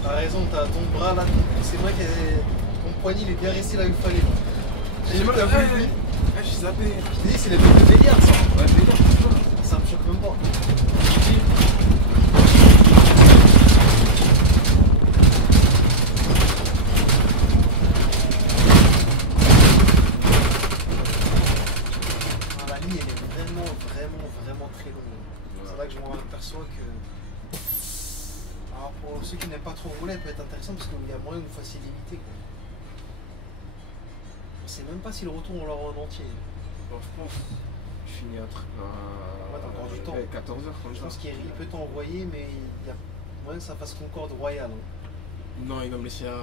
T'as raison, t'as ton bras là, c'est vrai que ton poignet il est bien resté là où il fallait. J'ai mal à vu. Ah, je suis zappé. Je t'ai dit, c'est les mecs de délire ça. Ouais, délire, c'est ça. Ça me choque même pas. La ligne elle est vraiment très longue. Ouais. C'est là que je m'en aperçois que. Alors pour ceux qui n'aiment pas trop rouler, elle peut être intéressant parce qu'il y a moyen que vous fassiez limiter. On sait même pas si le retour on l'aura en entier. Bon, je pense. Je finis à t'as encore du temps. 14h comme je ça. pense qu'il peut t'envoyer, mais il y a moyen que ça fasse Concorde Royale. Hein. Non, il va me laisser à.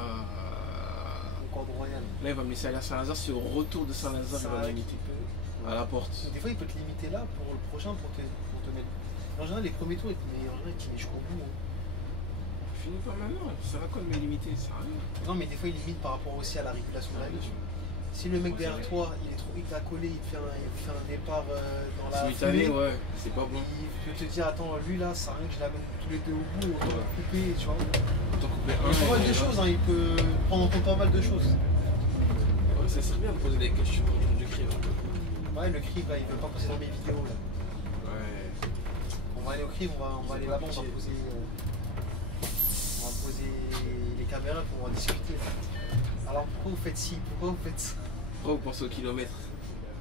Concorde Royale. Là, il va me laisser aller à Saint-Lazare. C'est au retour de Saint-Lazare qu'il va me limiter. À la porte. Des fois, il peut te limiter là pour le prochain pour te mettre. En général, les premiers tours, il te met jusqu'au bout. Hein. Je finis pas maintenant. Ça va quoi de me limiter? Ça arrive. Non, mais des fois, il limite par rapport aussi à la régulation de la vie. Si le mec derrière toi, il t'a collé, il te fait un départ dans la simultané, ouais, c'est pas bon. Il peut te dire, attends, lui là, ça rien que je l'amène tous les deux au bout, autant couper, tu vois. Autant couper il y a pas mal de choses, hein, il peut prendre en compte pas mal de choses. Ouais, ça serait bien de poser des questions autour du crime. Ouais, le crime, là, il veut pas passer dans mes vidéos, là. Ouais. On va aller au crime, on va aller là-bas, on va poser les caméras pour en discuter. Alors pourquoi vous faites ci? Pourquoi vous faites ça? Pourquoi vous pensez au kilomètre?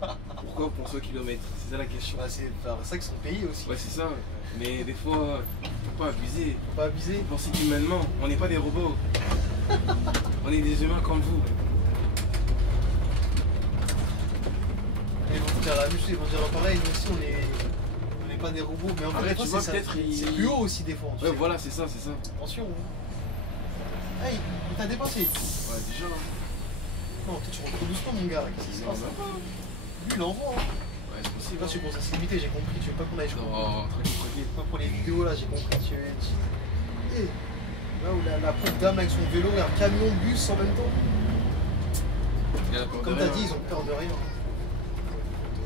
Pourquoi vous pensez au kilomètre? C'est ça la question. Bah, c'est ça qu'ils sont payés aussi. Ouais, c'est ça. Mais des fois, faut pas abuser. Faut pas abuser. Faut penser humainement. On n'est pas des robots. On est des humains comme vous. Et ils vont dire la même chose, ils vont dire pareil, nous aussi on n'est pas des robots. Mais en vrai, tu vois, peut-être c'est plus haut aussi des fois. Ouais, voilà, c'est ça, c'est ça. Attention. Hey, il t'a dépassé. Ouais, déjà. Non, toi tu rentres doucement mon gars, qu'est-ce qui se passe? Lui il envoie. Hein. Ouais, c'est possible. Là tu commences à se limiter, j'ai compris, tu veux pas qu'on aille jusqu'au bout. Oh, tranquille. Pas pour les vidéos là, j'ai compris. Hey, là où la pauvre dame avec son vélo et un camion bus en même temps. Comme t'as dit, ils ont peur de rien.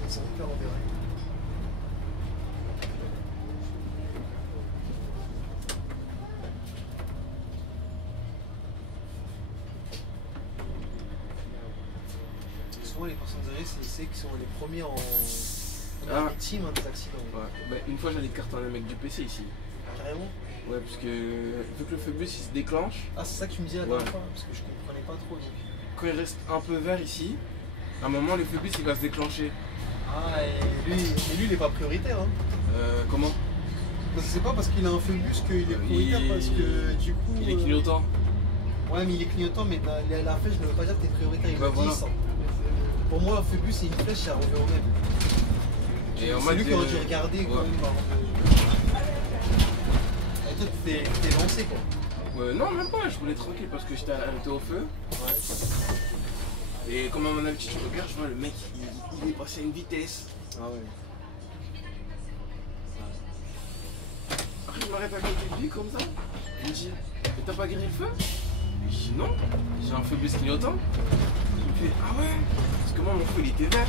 Ils ont peur de rien. Souvent les personnes âgées, c'est ceux qui sont les premiers en victime des accidents. Ouais. Bah, une fois j'allais cartonner un mec du PC ici. Carrément? Ouais, parce que vu que le feu bus il se déclenche. Ah, c'est ça que tu me disais la dernière fois, parce que je comprenais pas trop. Donc. Quand il reste un peu vert ici, à un moment le feu bus il va se déclencher. Ah, et lui il est pas prioritaire. Hein. Comment? Parce que c'est pas parce qu'il a un feu bus qu'il est prioritaire, parce que du coup. Il est clignotant. Ouais, mais il est clignotant, mais la flèche ne veut pas dire que t'es prioritaire, il bah, veut voilà. 10. Pour moi, un feu bus et une flèche, ça revient au même. Et en c'est lui qui aurait dû regarder quand même par et toi, t'es lancé quoi. Non, même pas, je voulais tranquille parce que j'étais au feu. Ouais. Et comme à mon habitude, je regarde, je vois le mec, il est passé à une vitesse. Ah ouais. Après, je m'arrête à côté de lui comme ça. Il me dit, mais t'as pas grillé le feu? Je dis non, j'ai un feu plus clignotant. Il me fait, ah ouais, parce que moi mon feu il était vert.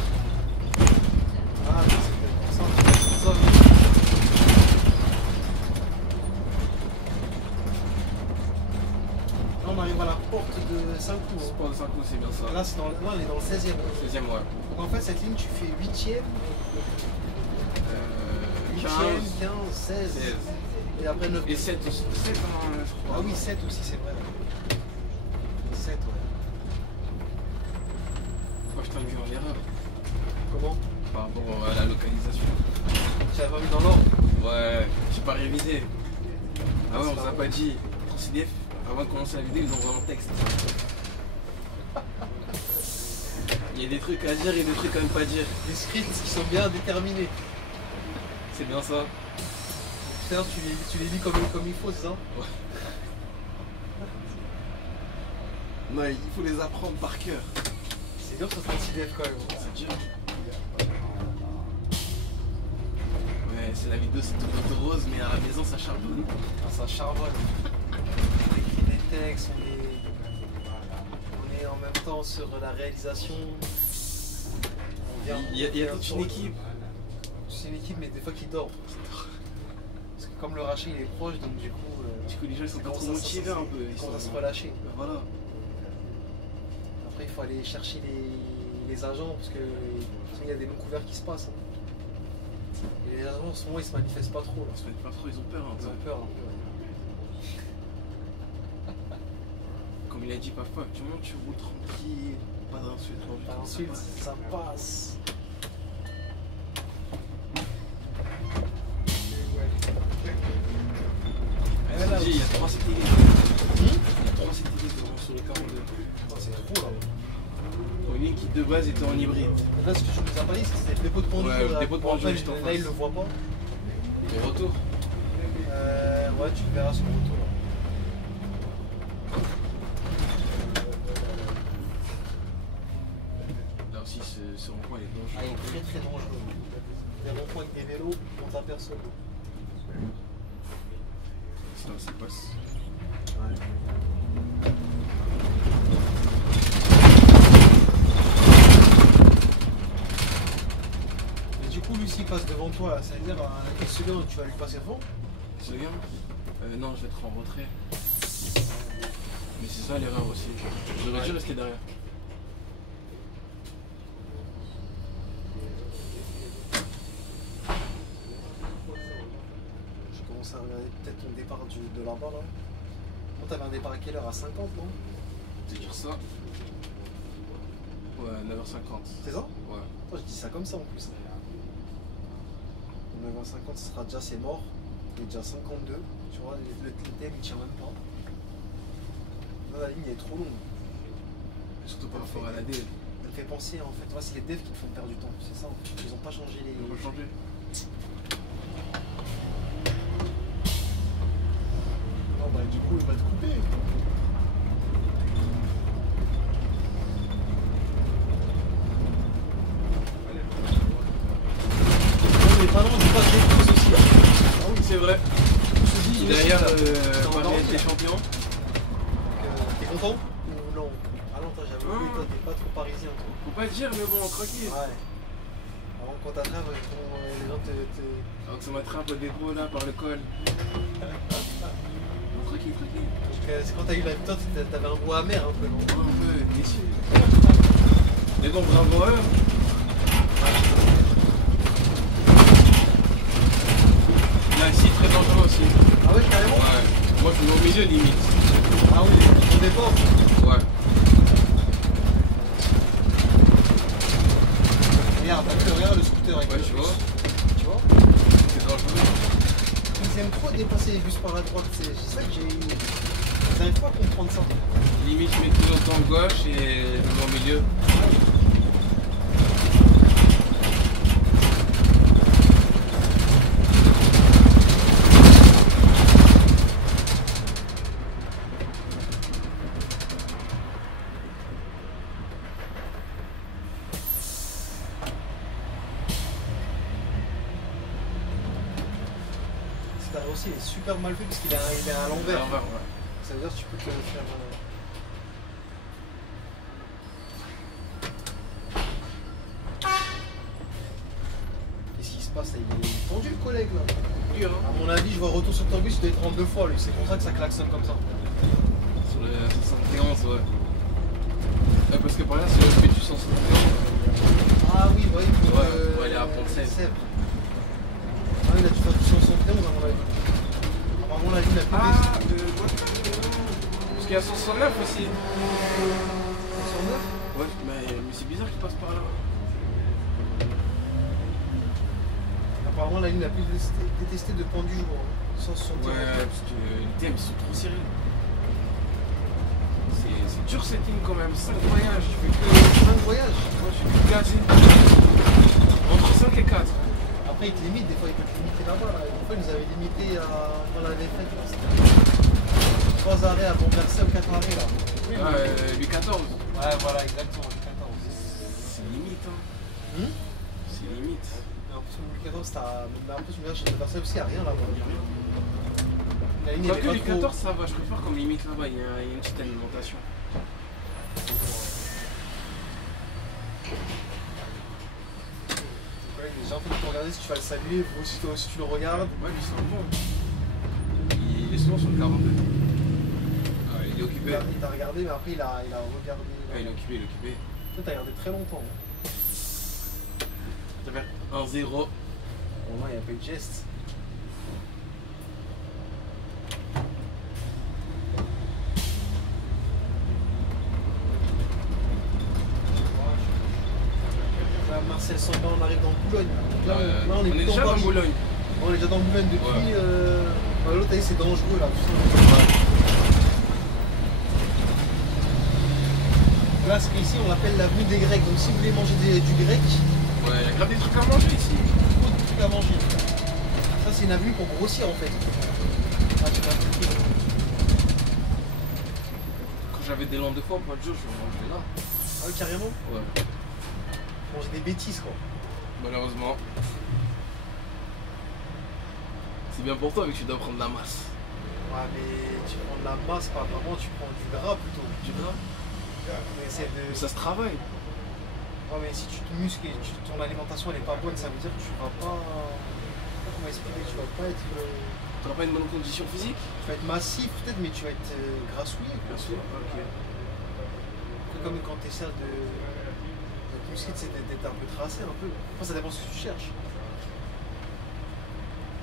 Ah, c'est peut-être pour ça. Là, on arrive à la porte de Saint-Cloud. C'est pas de 5 coups, c'est bien ça. Là, c'est dans, là, on est dans le 16e. 16e, ouais. Donc en fait, cette ligne, tu fais 8e, 8e, 15, 16. 16. Et après 9. Et 7 aussi. 7 je crois. Ah oui, 7 aussi, c'est vrai. 7, ouais. Moi je t'ai vu en erreur Comment? par rapport à la localisation. Tu l'avais pas mis dans l'ordre? Ouais, j'ai pas révisé. Ah ouais, C'est on pas vous a bon. pas dit. CDF, avant de commencer la vidéo, ils envoient un texte. Il y a des trucs à dire et des trucs à ne pas dire. Des scripts qui sont bien déterminés. C'est bien ça. Putain, tu les lis comme il faut, c'est ça? Non, il faut les apprendre par cœur. C'est dur sur ton CDF quand même. C'est dur. Ouais, c'est la vidéo, c'est tout rose, mais à la maison, ça charbonne. Ah, ça charbonne. On écrit des textes, on est en même temps sur la réalisation. On vient- Il y a toute une équipe. C'est une équipe, mais des fois qui dort. Parce que comme le rachat il est proche, donc du coup. Du coup, les gens ils sont pas commence trop à- motivés un peu. Ils commencent à se relâcher. Voilà. Après, il faut aller chercher les agents parce que sinon, il y a des noms couverts qui se passent. Hein. Et les agents en ce moment ils se manifestent pas trop. Là. Ils se mettent pas trop, ils ont peur un Ils peu. ont peur un peu. Ouais. Comme il a dit, papa, du moment que tu roules tranquille, pas d'insultes, non, du tout, Ensuite, ça passe. ça passe. Ouais, là, je te dis, il y a 3 CTI. Il y a 3 CTI devant sur le 42. Oh, c'est trop là. Pour une ligne qui de base était en hybride. Là, ce que je vous ai pas dit, c'était le dépôt de pendu. Ouais, le là. dépôt de Bon, pendu après, juste en là, face. il le voit pas. Les retours. Ouais, tu le verras sur le retour. Là. Là aussi, ce rond-point, il est Ah, dangereux. il est très très dangereux. Des ronds-points avec des vélos, on t'aperçoit. Ça, ça passe. Ouais. Et du coup, lui, s'il passe devant toi, là, ça veut dire celui-là, tu vas lui passer devant. Ce gars non, je vais être en retrait. Mais c'est ça l'erreur aussi. J'aurais dû rester derrière. Je commence à regarder peut-être ton départ de là-bas là. Toi, t'avais un départ à quelle heure? À 50, non? C'est dire ça. Ouais, 9h50. C'est ça? Ouais. Moi, je dis ça comme ça en plus. 9h50, ce sera déjà, c'est mort. Il est déjà 52. Tu vois, le thème il tient même pas. Là, la ligne elle est trop longue. Surtout par rapport à la D. Elle me fait penser en fait, ouais, c'est les devs qui te font perdre du temps. C'est ça en fait. Ils ont pas changé les. On va changer. Non, bah du coup, il va te couper. On est pas loin du pass des pauses aussi. Là. Ah oui, c'est vrai. Je te dis, Derrière, en Paris Europe, des champions. T'es content ou non? Ah non, toi j'avais oublié, toi t'es pas trop parisien toi. Faut pas dire, mais bon, tranquille. Ouais. Avant qu'on t'attrape, les gens te. Alors que ça m'attrape des gros là par le col. Non, tranquille, tranquille. Donc, c'est quand t'as eu la victoire, t'avais un goût amer un peu, non? Ouais, un peu déçu. Mais bon, bravo à eux. Là, ici, très dangereux aussi. Ah ouais, carrément? Ouais. Moi, je suis au milieu limite. Ah oui, on dépend. Ouais. Regarde le scooter avec Ouais, le tu bus. vois. Tu vois? C'est dangereux. Ils aiment trop dépasser juste par la droite, c'est ça que j'ai. J'arrive pas à comprendre ça. Limite, je mets tout le temps gauche et je vais au milieu. aussi, il est super mal fait parce qu'il est à l'envers. Ouais. Ça veut dire que tu peux te faire. Qu'est-ce qui se passe là? Il est tendu le collègue là. Dur, hein. À mon avis, je vois retour sur ton bus, il doit être 32 fois lui. C'est pour ça que ça klaxonne comme ça. Sur le 71, ouais. Parce que par là, c'est le fait du 171. Ah oui, oui. Ouais, il est à Pont-de-Sèvres. Ah, il a dû faire du 171 à mon avis. Apparemment, la ligne la plus Parce qu'il y a 169 aussi. 109. Ouais, mais c'est bizarre qu'il passe par là. Apparemment, la ligne la plus détestée de Pan du jour. 171. Ouais, parce que les thèmes ils sont trop serrés. C'est dur cette ligne quand même, 5 voyages, je fais que 5 voyages. Moi je suis plus gazé. Entre 5 et 4. Après, il te limite, des fois, il peut te limiter là-bas. Là. Une fois, il nous avait limité quand on l'avait fait. C'était 3 arrêts avant Versailles ou 4 arrêts là. Oui, Louis XIV. Ouais, voilà, exactement, Louis XIV. C'est limite, hein. C'est limite. Mais en plus, Louis XIV, c'était à. Mais en plus, je me dis, chez Versailles aussi, il n'y a rien là-bas. La ligne, Quoique elle est Louis pas trop... XIV, ça va, je préfère comme limite là-bas, il y a une petite alimentation. Ouais, les gens, en fait, pour regarder si tu vas le saluer, ou si tu le regardes. Ouais, lui c'est un bon. Il est souvent sur le 42. Ah, il est occupé. Il t'a regardé, mais après, il a regardé. Ouais, il est occupé, il est occupé. Toi, t'as regardé très longtemps. Ça fait 1-0. Au moins, il n'y a pas eu de geste. Là, Marcel Samba, on arrive dans Boulogne. Là, on est déjà dans Boulogne. On est déjà dans Boulogne depuis. Ouais. L'autre, c'est dangereux là. Tout ça. Là, ce qu'ici, on l'appelle l'avenue des Grecs. Donc, si vous voulez manger du grec, Ouais, il y a grave des trucs à manger ici. trop de trucs à manger. Ça, c'est une avenue pour grossir en fait. Ah, tu vas Quand j'avais des landes de foie, pour le jour, je mangeais là. Ah oui, carrément. Ouais. Manger des bêtises quoi. Malheureusement. C'est bien pour toi vu que tu dois prendre la masse. Ouais, mais tu prends de la masse, pas vraiment, tu prends du gras plutôt. Du gras. Mais Mais ça se travaille. Ouais, mais si tu te muscles et ton alimentation elle est pas bonne, ça veut dire que tu vas pas. Comment expliquer? Tu vas pas être. Tu n'auras pas une bonne condition physique? Tu vas être massif peut-être, mais tu vas être grassouillé. Bien sûr. Ok. C'est comme quand tu essaies de te muscler, c'est d'être un peu tracé un peu. Enfin, ça dépend de ce que tu cherches.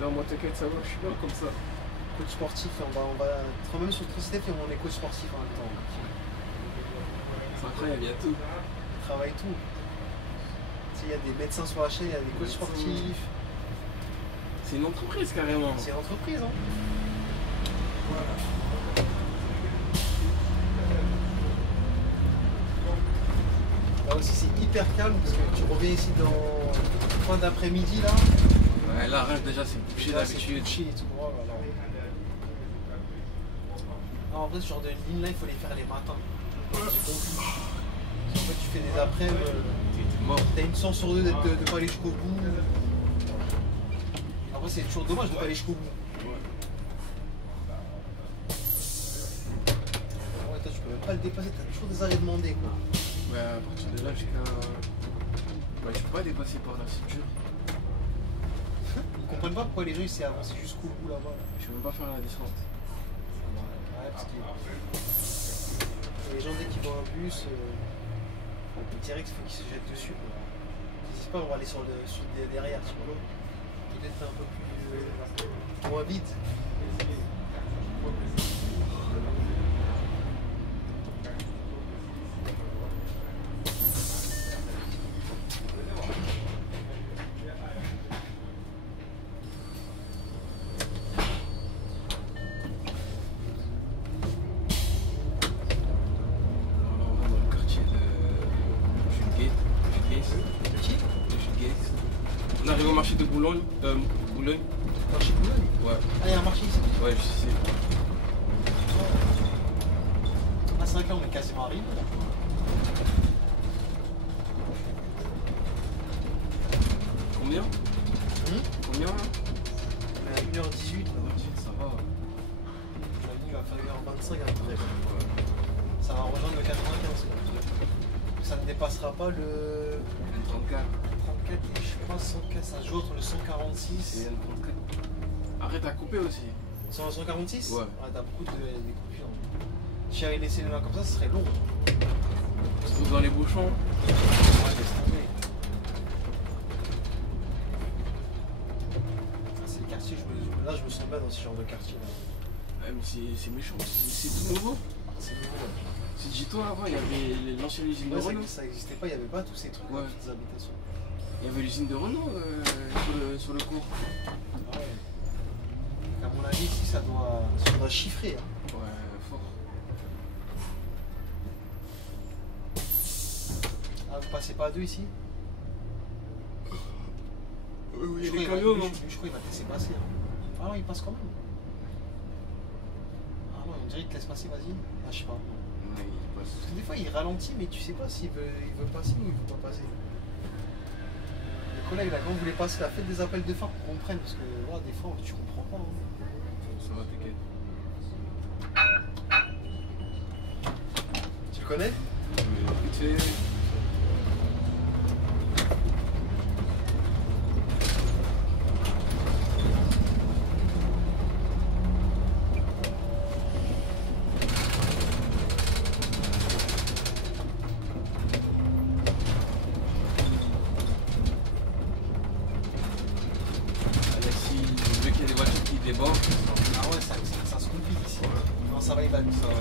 Non, moi t'inquiète, ça va, je suis bien comme ça. Coach sportif, on va même sur Tristef et on est coach sportif en même temps. C'est incroyable, il y a tout. On travaille tout. Tu sais, il y a des médecins sur la chaîne, il y a des coachs sportifs. C'est une entreprise carrément. C'est une entreprise, hein. Voilà. Là aussi, c'est hyper calme parce que tu reviens ici dans fin d'après-midi là. Ouais, là, rien que déjà, c'est bouché d'habitude. C'est et tout. Oh là là. Non, en vrai, ce genre de ligne là, il faut les faire les matins. J'ai compris. En fait, tu fais des après-midi. T'es mort. T'as une chance sur deux de ne pas aller jusqu'au bout. Après, c'est toujours dommage de ne pas aller jusqu'au bout. Ouais, toi, tu peux même pas le dépasser, t'as toujours des arrêts demandés quoi. Ouais, à partir de là jusqu'à. Ouais, je peux pas dépasser par là, c'est dur. Ils comprennent pas pourquoi les rues c'est avancer jusqu'au bout là-bas. Là. Je peux même pas faire la descente. Ouais, parce que les gens dès qu'ils voient un bus, direct il faut qu'ils se jettent dessus. Ils disent pas on va aller sur derrière, sur l'eau. Peut-être un peu plus moins vite. On arrive au marché de Boulogne. Boulogne. Marché de Boulogne? Ouais. Ah, il y a un marché ici? Ouais, je sais. Ah, c'est vrai que là on est quasiment arrivé là. Combien? Combien là? On est à 1h18 là. pas le. N34. 34, je crois, 104, ça joue entre le 146. Et N34. Arrête à couper aussi. 146 Ouais. Ah, t'as beaucoup de coupures. Si j'avais laissé les mains comme ça, ce serait long. On se trouve dans les bouchons. Ouais, laisse tomber. C'est le quartier, là je me sens bien dans ce genre de quartier là. Ouais, mais c'est méchant, c'est tout nouveau. C'est nouveau, ouais. C'est dis-toi, avant il y avait l'ancienne usine de Ouais, Renault. ça n'existait pas, il n'y avait pas tous ces trucs, Ouais. petites habitations. Il y avait l'usine de Renault sur le cours. Ah ouais. À mon avis, ici ça doit chiffrer. Hein. Ouais, fort. Ah, vous passez pas à deux ici? Oui, Je les crois camions, qu'il non? je crois qu'il va te laisser passer. Hein. Ah non, il passe quand même. Ah non, on dirait qu'il te laisse passer, vas-y. Ah, je sais pas. Ouais, il passe. Parce que des fois il ralentit, mais tu sais pas s'il veut passer ou il veut pas passer. Le collègue là, quand vous voulez passer, la fête des appels de phare pour qu'on comprenne, parce que là, des fois, tu comprends pas. Hein. Ça va, t'inquiète. Tu le connais? Vite fait. Ah ouais, ça se complique ici. Non, ça va, il va. Ça va.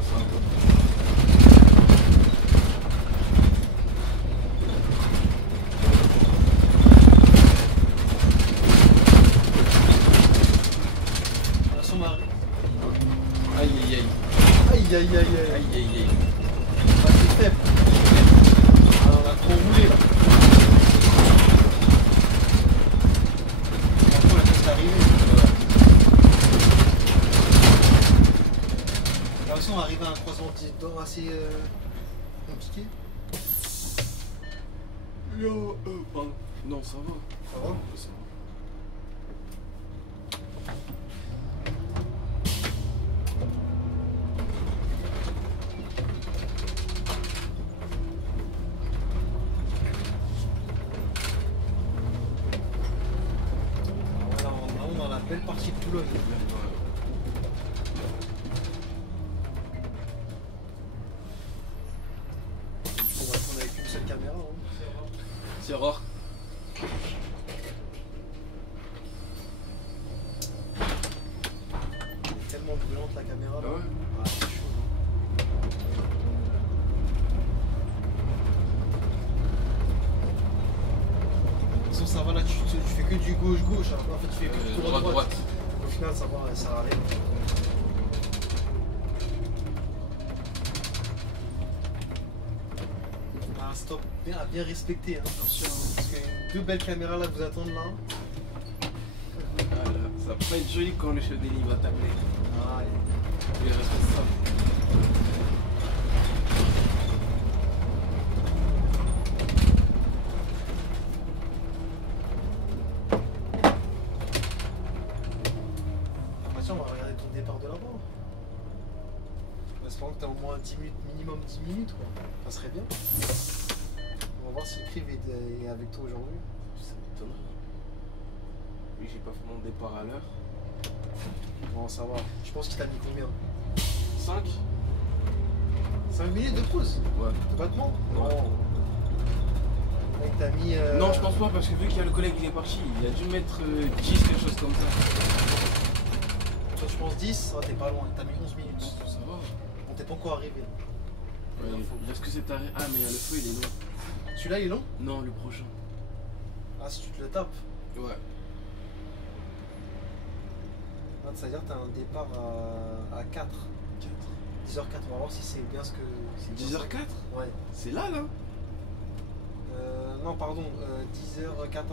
Attention, Marie. Aïe aïe aïe. Aïe, aïe, aïe, aïe. Aïe aïe aïe. Ah, c'est faible. Ah, on a trop roulé là. On a presque arrivé. De toute façon, on arrive à un croisement dedans assez compliqué. Yo, pardon. Non, ça va. Ça va? Ça va. Voilà, on est dans la belle partie de Toulon. On va prendre avec une seule caméra. Hein. C'est rare. Tellement brûlante la caméra. Là. Ah ouais? Ah, c'est chaud. De toute façon, ça va là, tu fais que du gauche-gauche. Hein. En fait, tu fais que du droite-droite. Au final, ça va, ça arrive. Un stop à bien respecter. Hein. Attention. Parce que deux belles caméras là vous attendent là. Ah là, ça va pas être joli quand le chef d'Élie va t'appeler. Ah, allez. Il est responsable. Bah tiens, on va regarder ton départ de là-bas. En espérant que tu as au moins 10 minutes, minimum 10 minutes quoi. Ça serait bien. On va voir si Criv est avec toi aujourd'hui. Ça m'étonne. Oui, j'ai pas fait mon départ à l'heure. Bon, ça va. Je pense qu'il t'a mis combien? 5? 5 minutes de pause? Ouais. De battement? Non. Mec, t'as mis. Non, je pense pas parce que vu qu'il y a le collègue qui est parti, il a dû mettre 10, quelque chose comme ça. Toi, tu penses 10? Ah, t'es pas loin. T'as mis 11 minutes. Ça va. On t'es pas encore arrivé. Ouais, est-ce que c'est arrêté? Ah, mais le feu il est long. Celui-là, il est long? Non, le prochain. Ah, si tu te le tapes. Ouais. Ah, ça veut dire que t'as un départ à 4. 10h04, on va voir si c'est bien ce que. 10h04? Ouais. C'est là, là? Non, pardon, 10h14.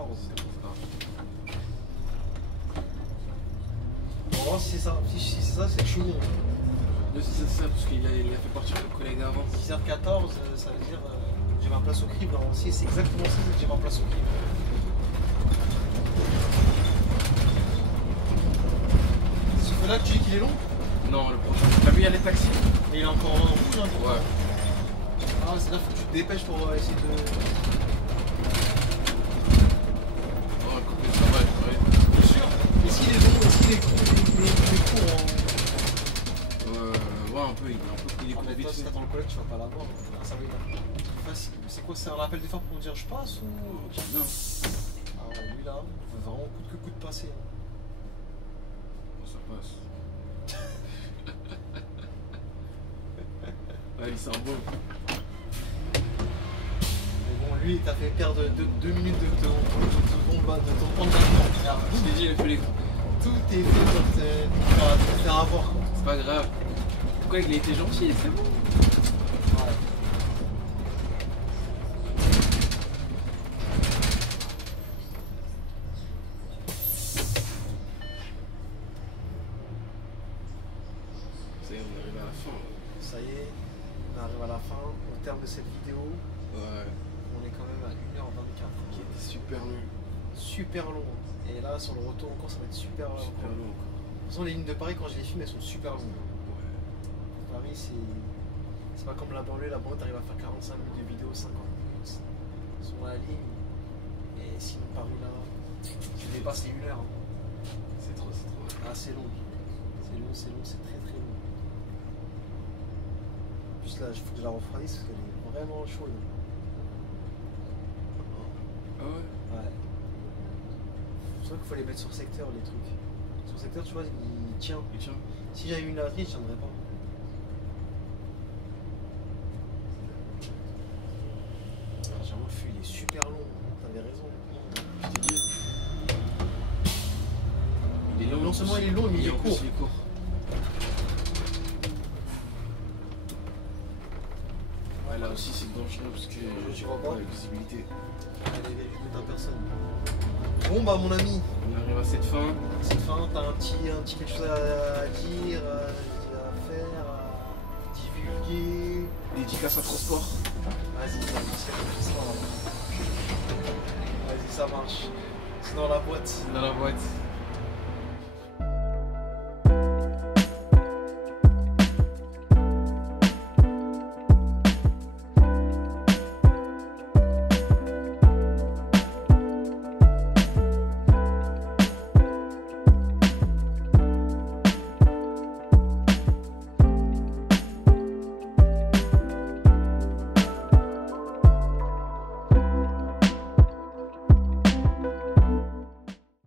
On va voir si c'est ça. Si c'est ça, c'est que je suis bon. C'est ça, parce qu'il a fait partir le collègue avant. 10h14, ça veut dire j'ai ma place au crible. Alors, si c'est exactement ça, c'est que j'ai ma place au crible. Ce feu-là, tu dis qu'il est long? Non, le prochain. T'as vu, il y a les taxis? Et il est encore en rouge, hein, Ouais. Ah, c'est là, faut que tu te dépêches pour essayer de. Oh, couper ça va, ouais. Bien sûr. Et s'il est long, et s'il est court, Ouais, un peu, il est court vite toi, si fait. t'attends le collègue, tu vas pas l'avoir. Ah, ça va être facile. C'est quoi, c'est un appel d'effort pour me dire je passe ou. Non. Ah ouais, lui là, il veut vraiment coûte que coûte passer. Bon, ça passe. Allez, c'est un beau. Mais bon, lui, il t'a fait perdre 2 minutes de ton temps d'entraînement. Je t'ai dit, il a fait les coups. Tout est fait pour te faire avoir. C'est pas grave. Pourquoi il a été gentil, c'est bon. Ouais. Ça y est, on arrive à la fin. Ça y est, on arrive à la fin. Au terme de cette vidéo, Ouais. on est quand même à 1h24. Qui était super long. Super long. Et là, sur le retour encore, ça va être super long. Super long encore. De toute façon, les lignes de Paris, quand je les filme, elles sont super longues. Ouais. Paris, c'est pas comme la banlieue. La banlieue, t'arrives à faire 45 minutes de vidéo, 50 minutes. Ils sont à la ligne. Et sinon, Paris, là, tu dépasses les 1 heure. C'est trop. Ah, c'est long. C'est long, c'est très très long. En plus, là, il faut que je la refroidisse parce qu'elle est vraiment chaude. Ah ouais? Ouais. C'est vrai qu'il faut les mettre sur secteur, les trucs. Sur secteur, tu vois, il tient. Et tiens. Si j'avais une laverie, je tiendrais pas. Ah, j'avoue, le fût, il est super long. T'avais raison. Je t'ai dit. Il est long. Non seulement il est long, mais il est en plus, court. il est court. Ouais, là aussi, c'est dangereux parce que. Tu vois pas la visibilité. Allez, vérifie ta personne. Bon, bah, mon ami, On arrive à cette fin. cette fin, t'as un petit quelque chose à dire, à faire, à divulguer. Dédicace à transport. Vas-y, ça marche. C'est dans la boîte. Dans la boîte.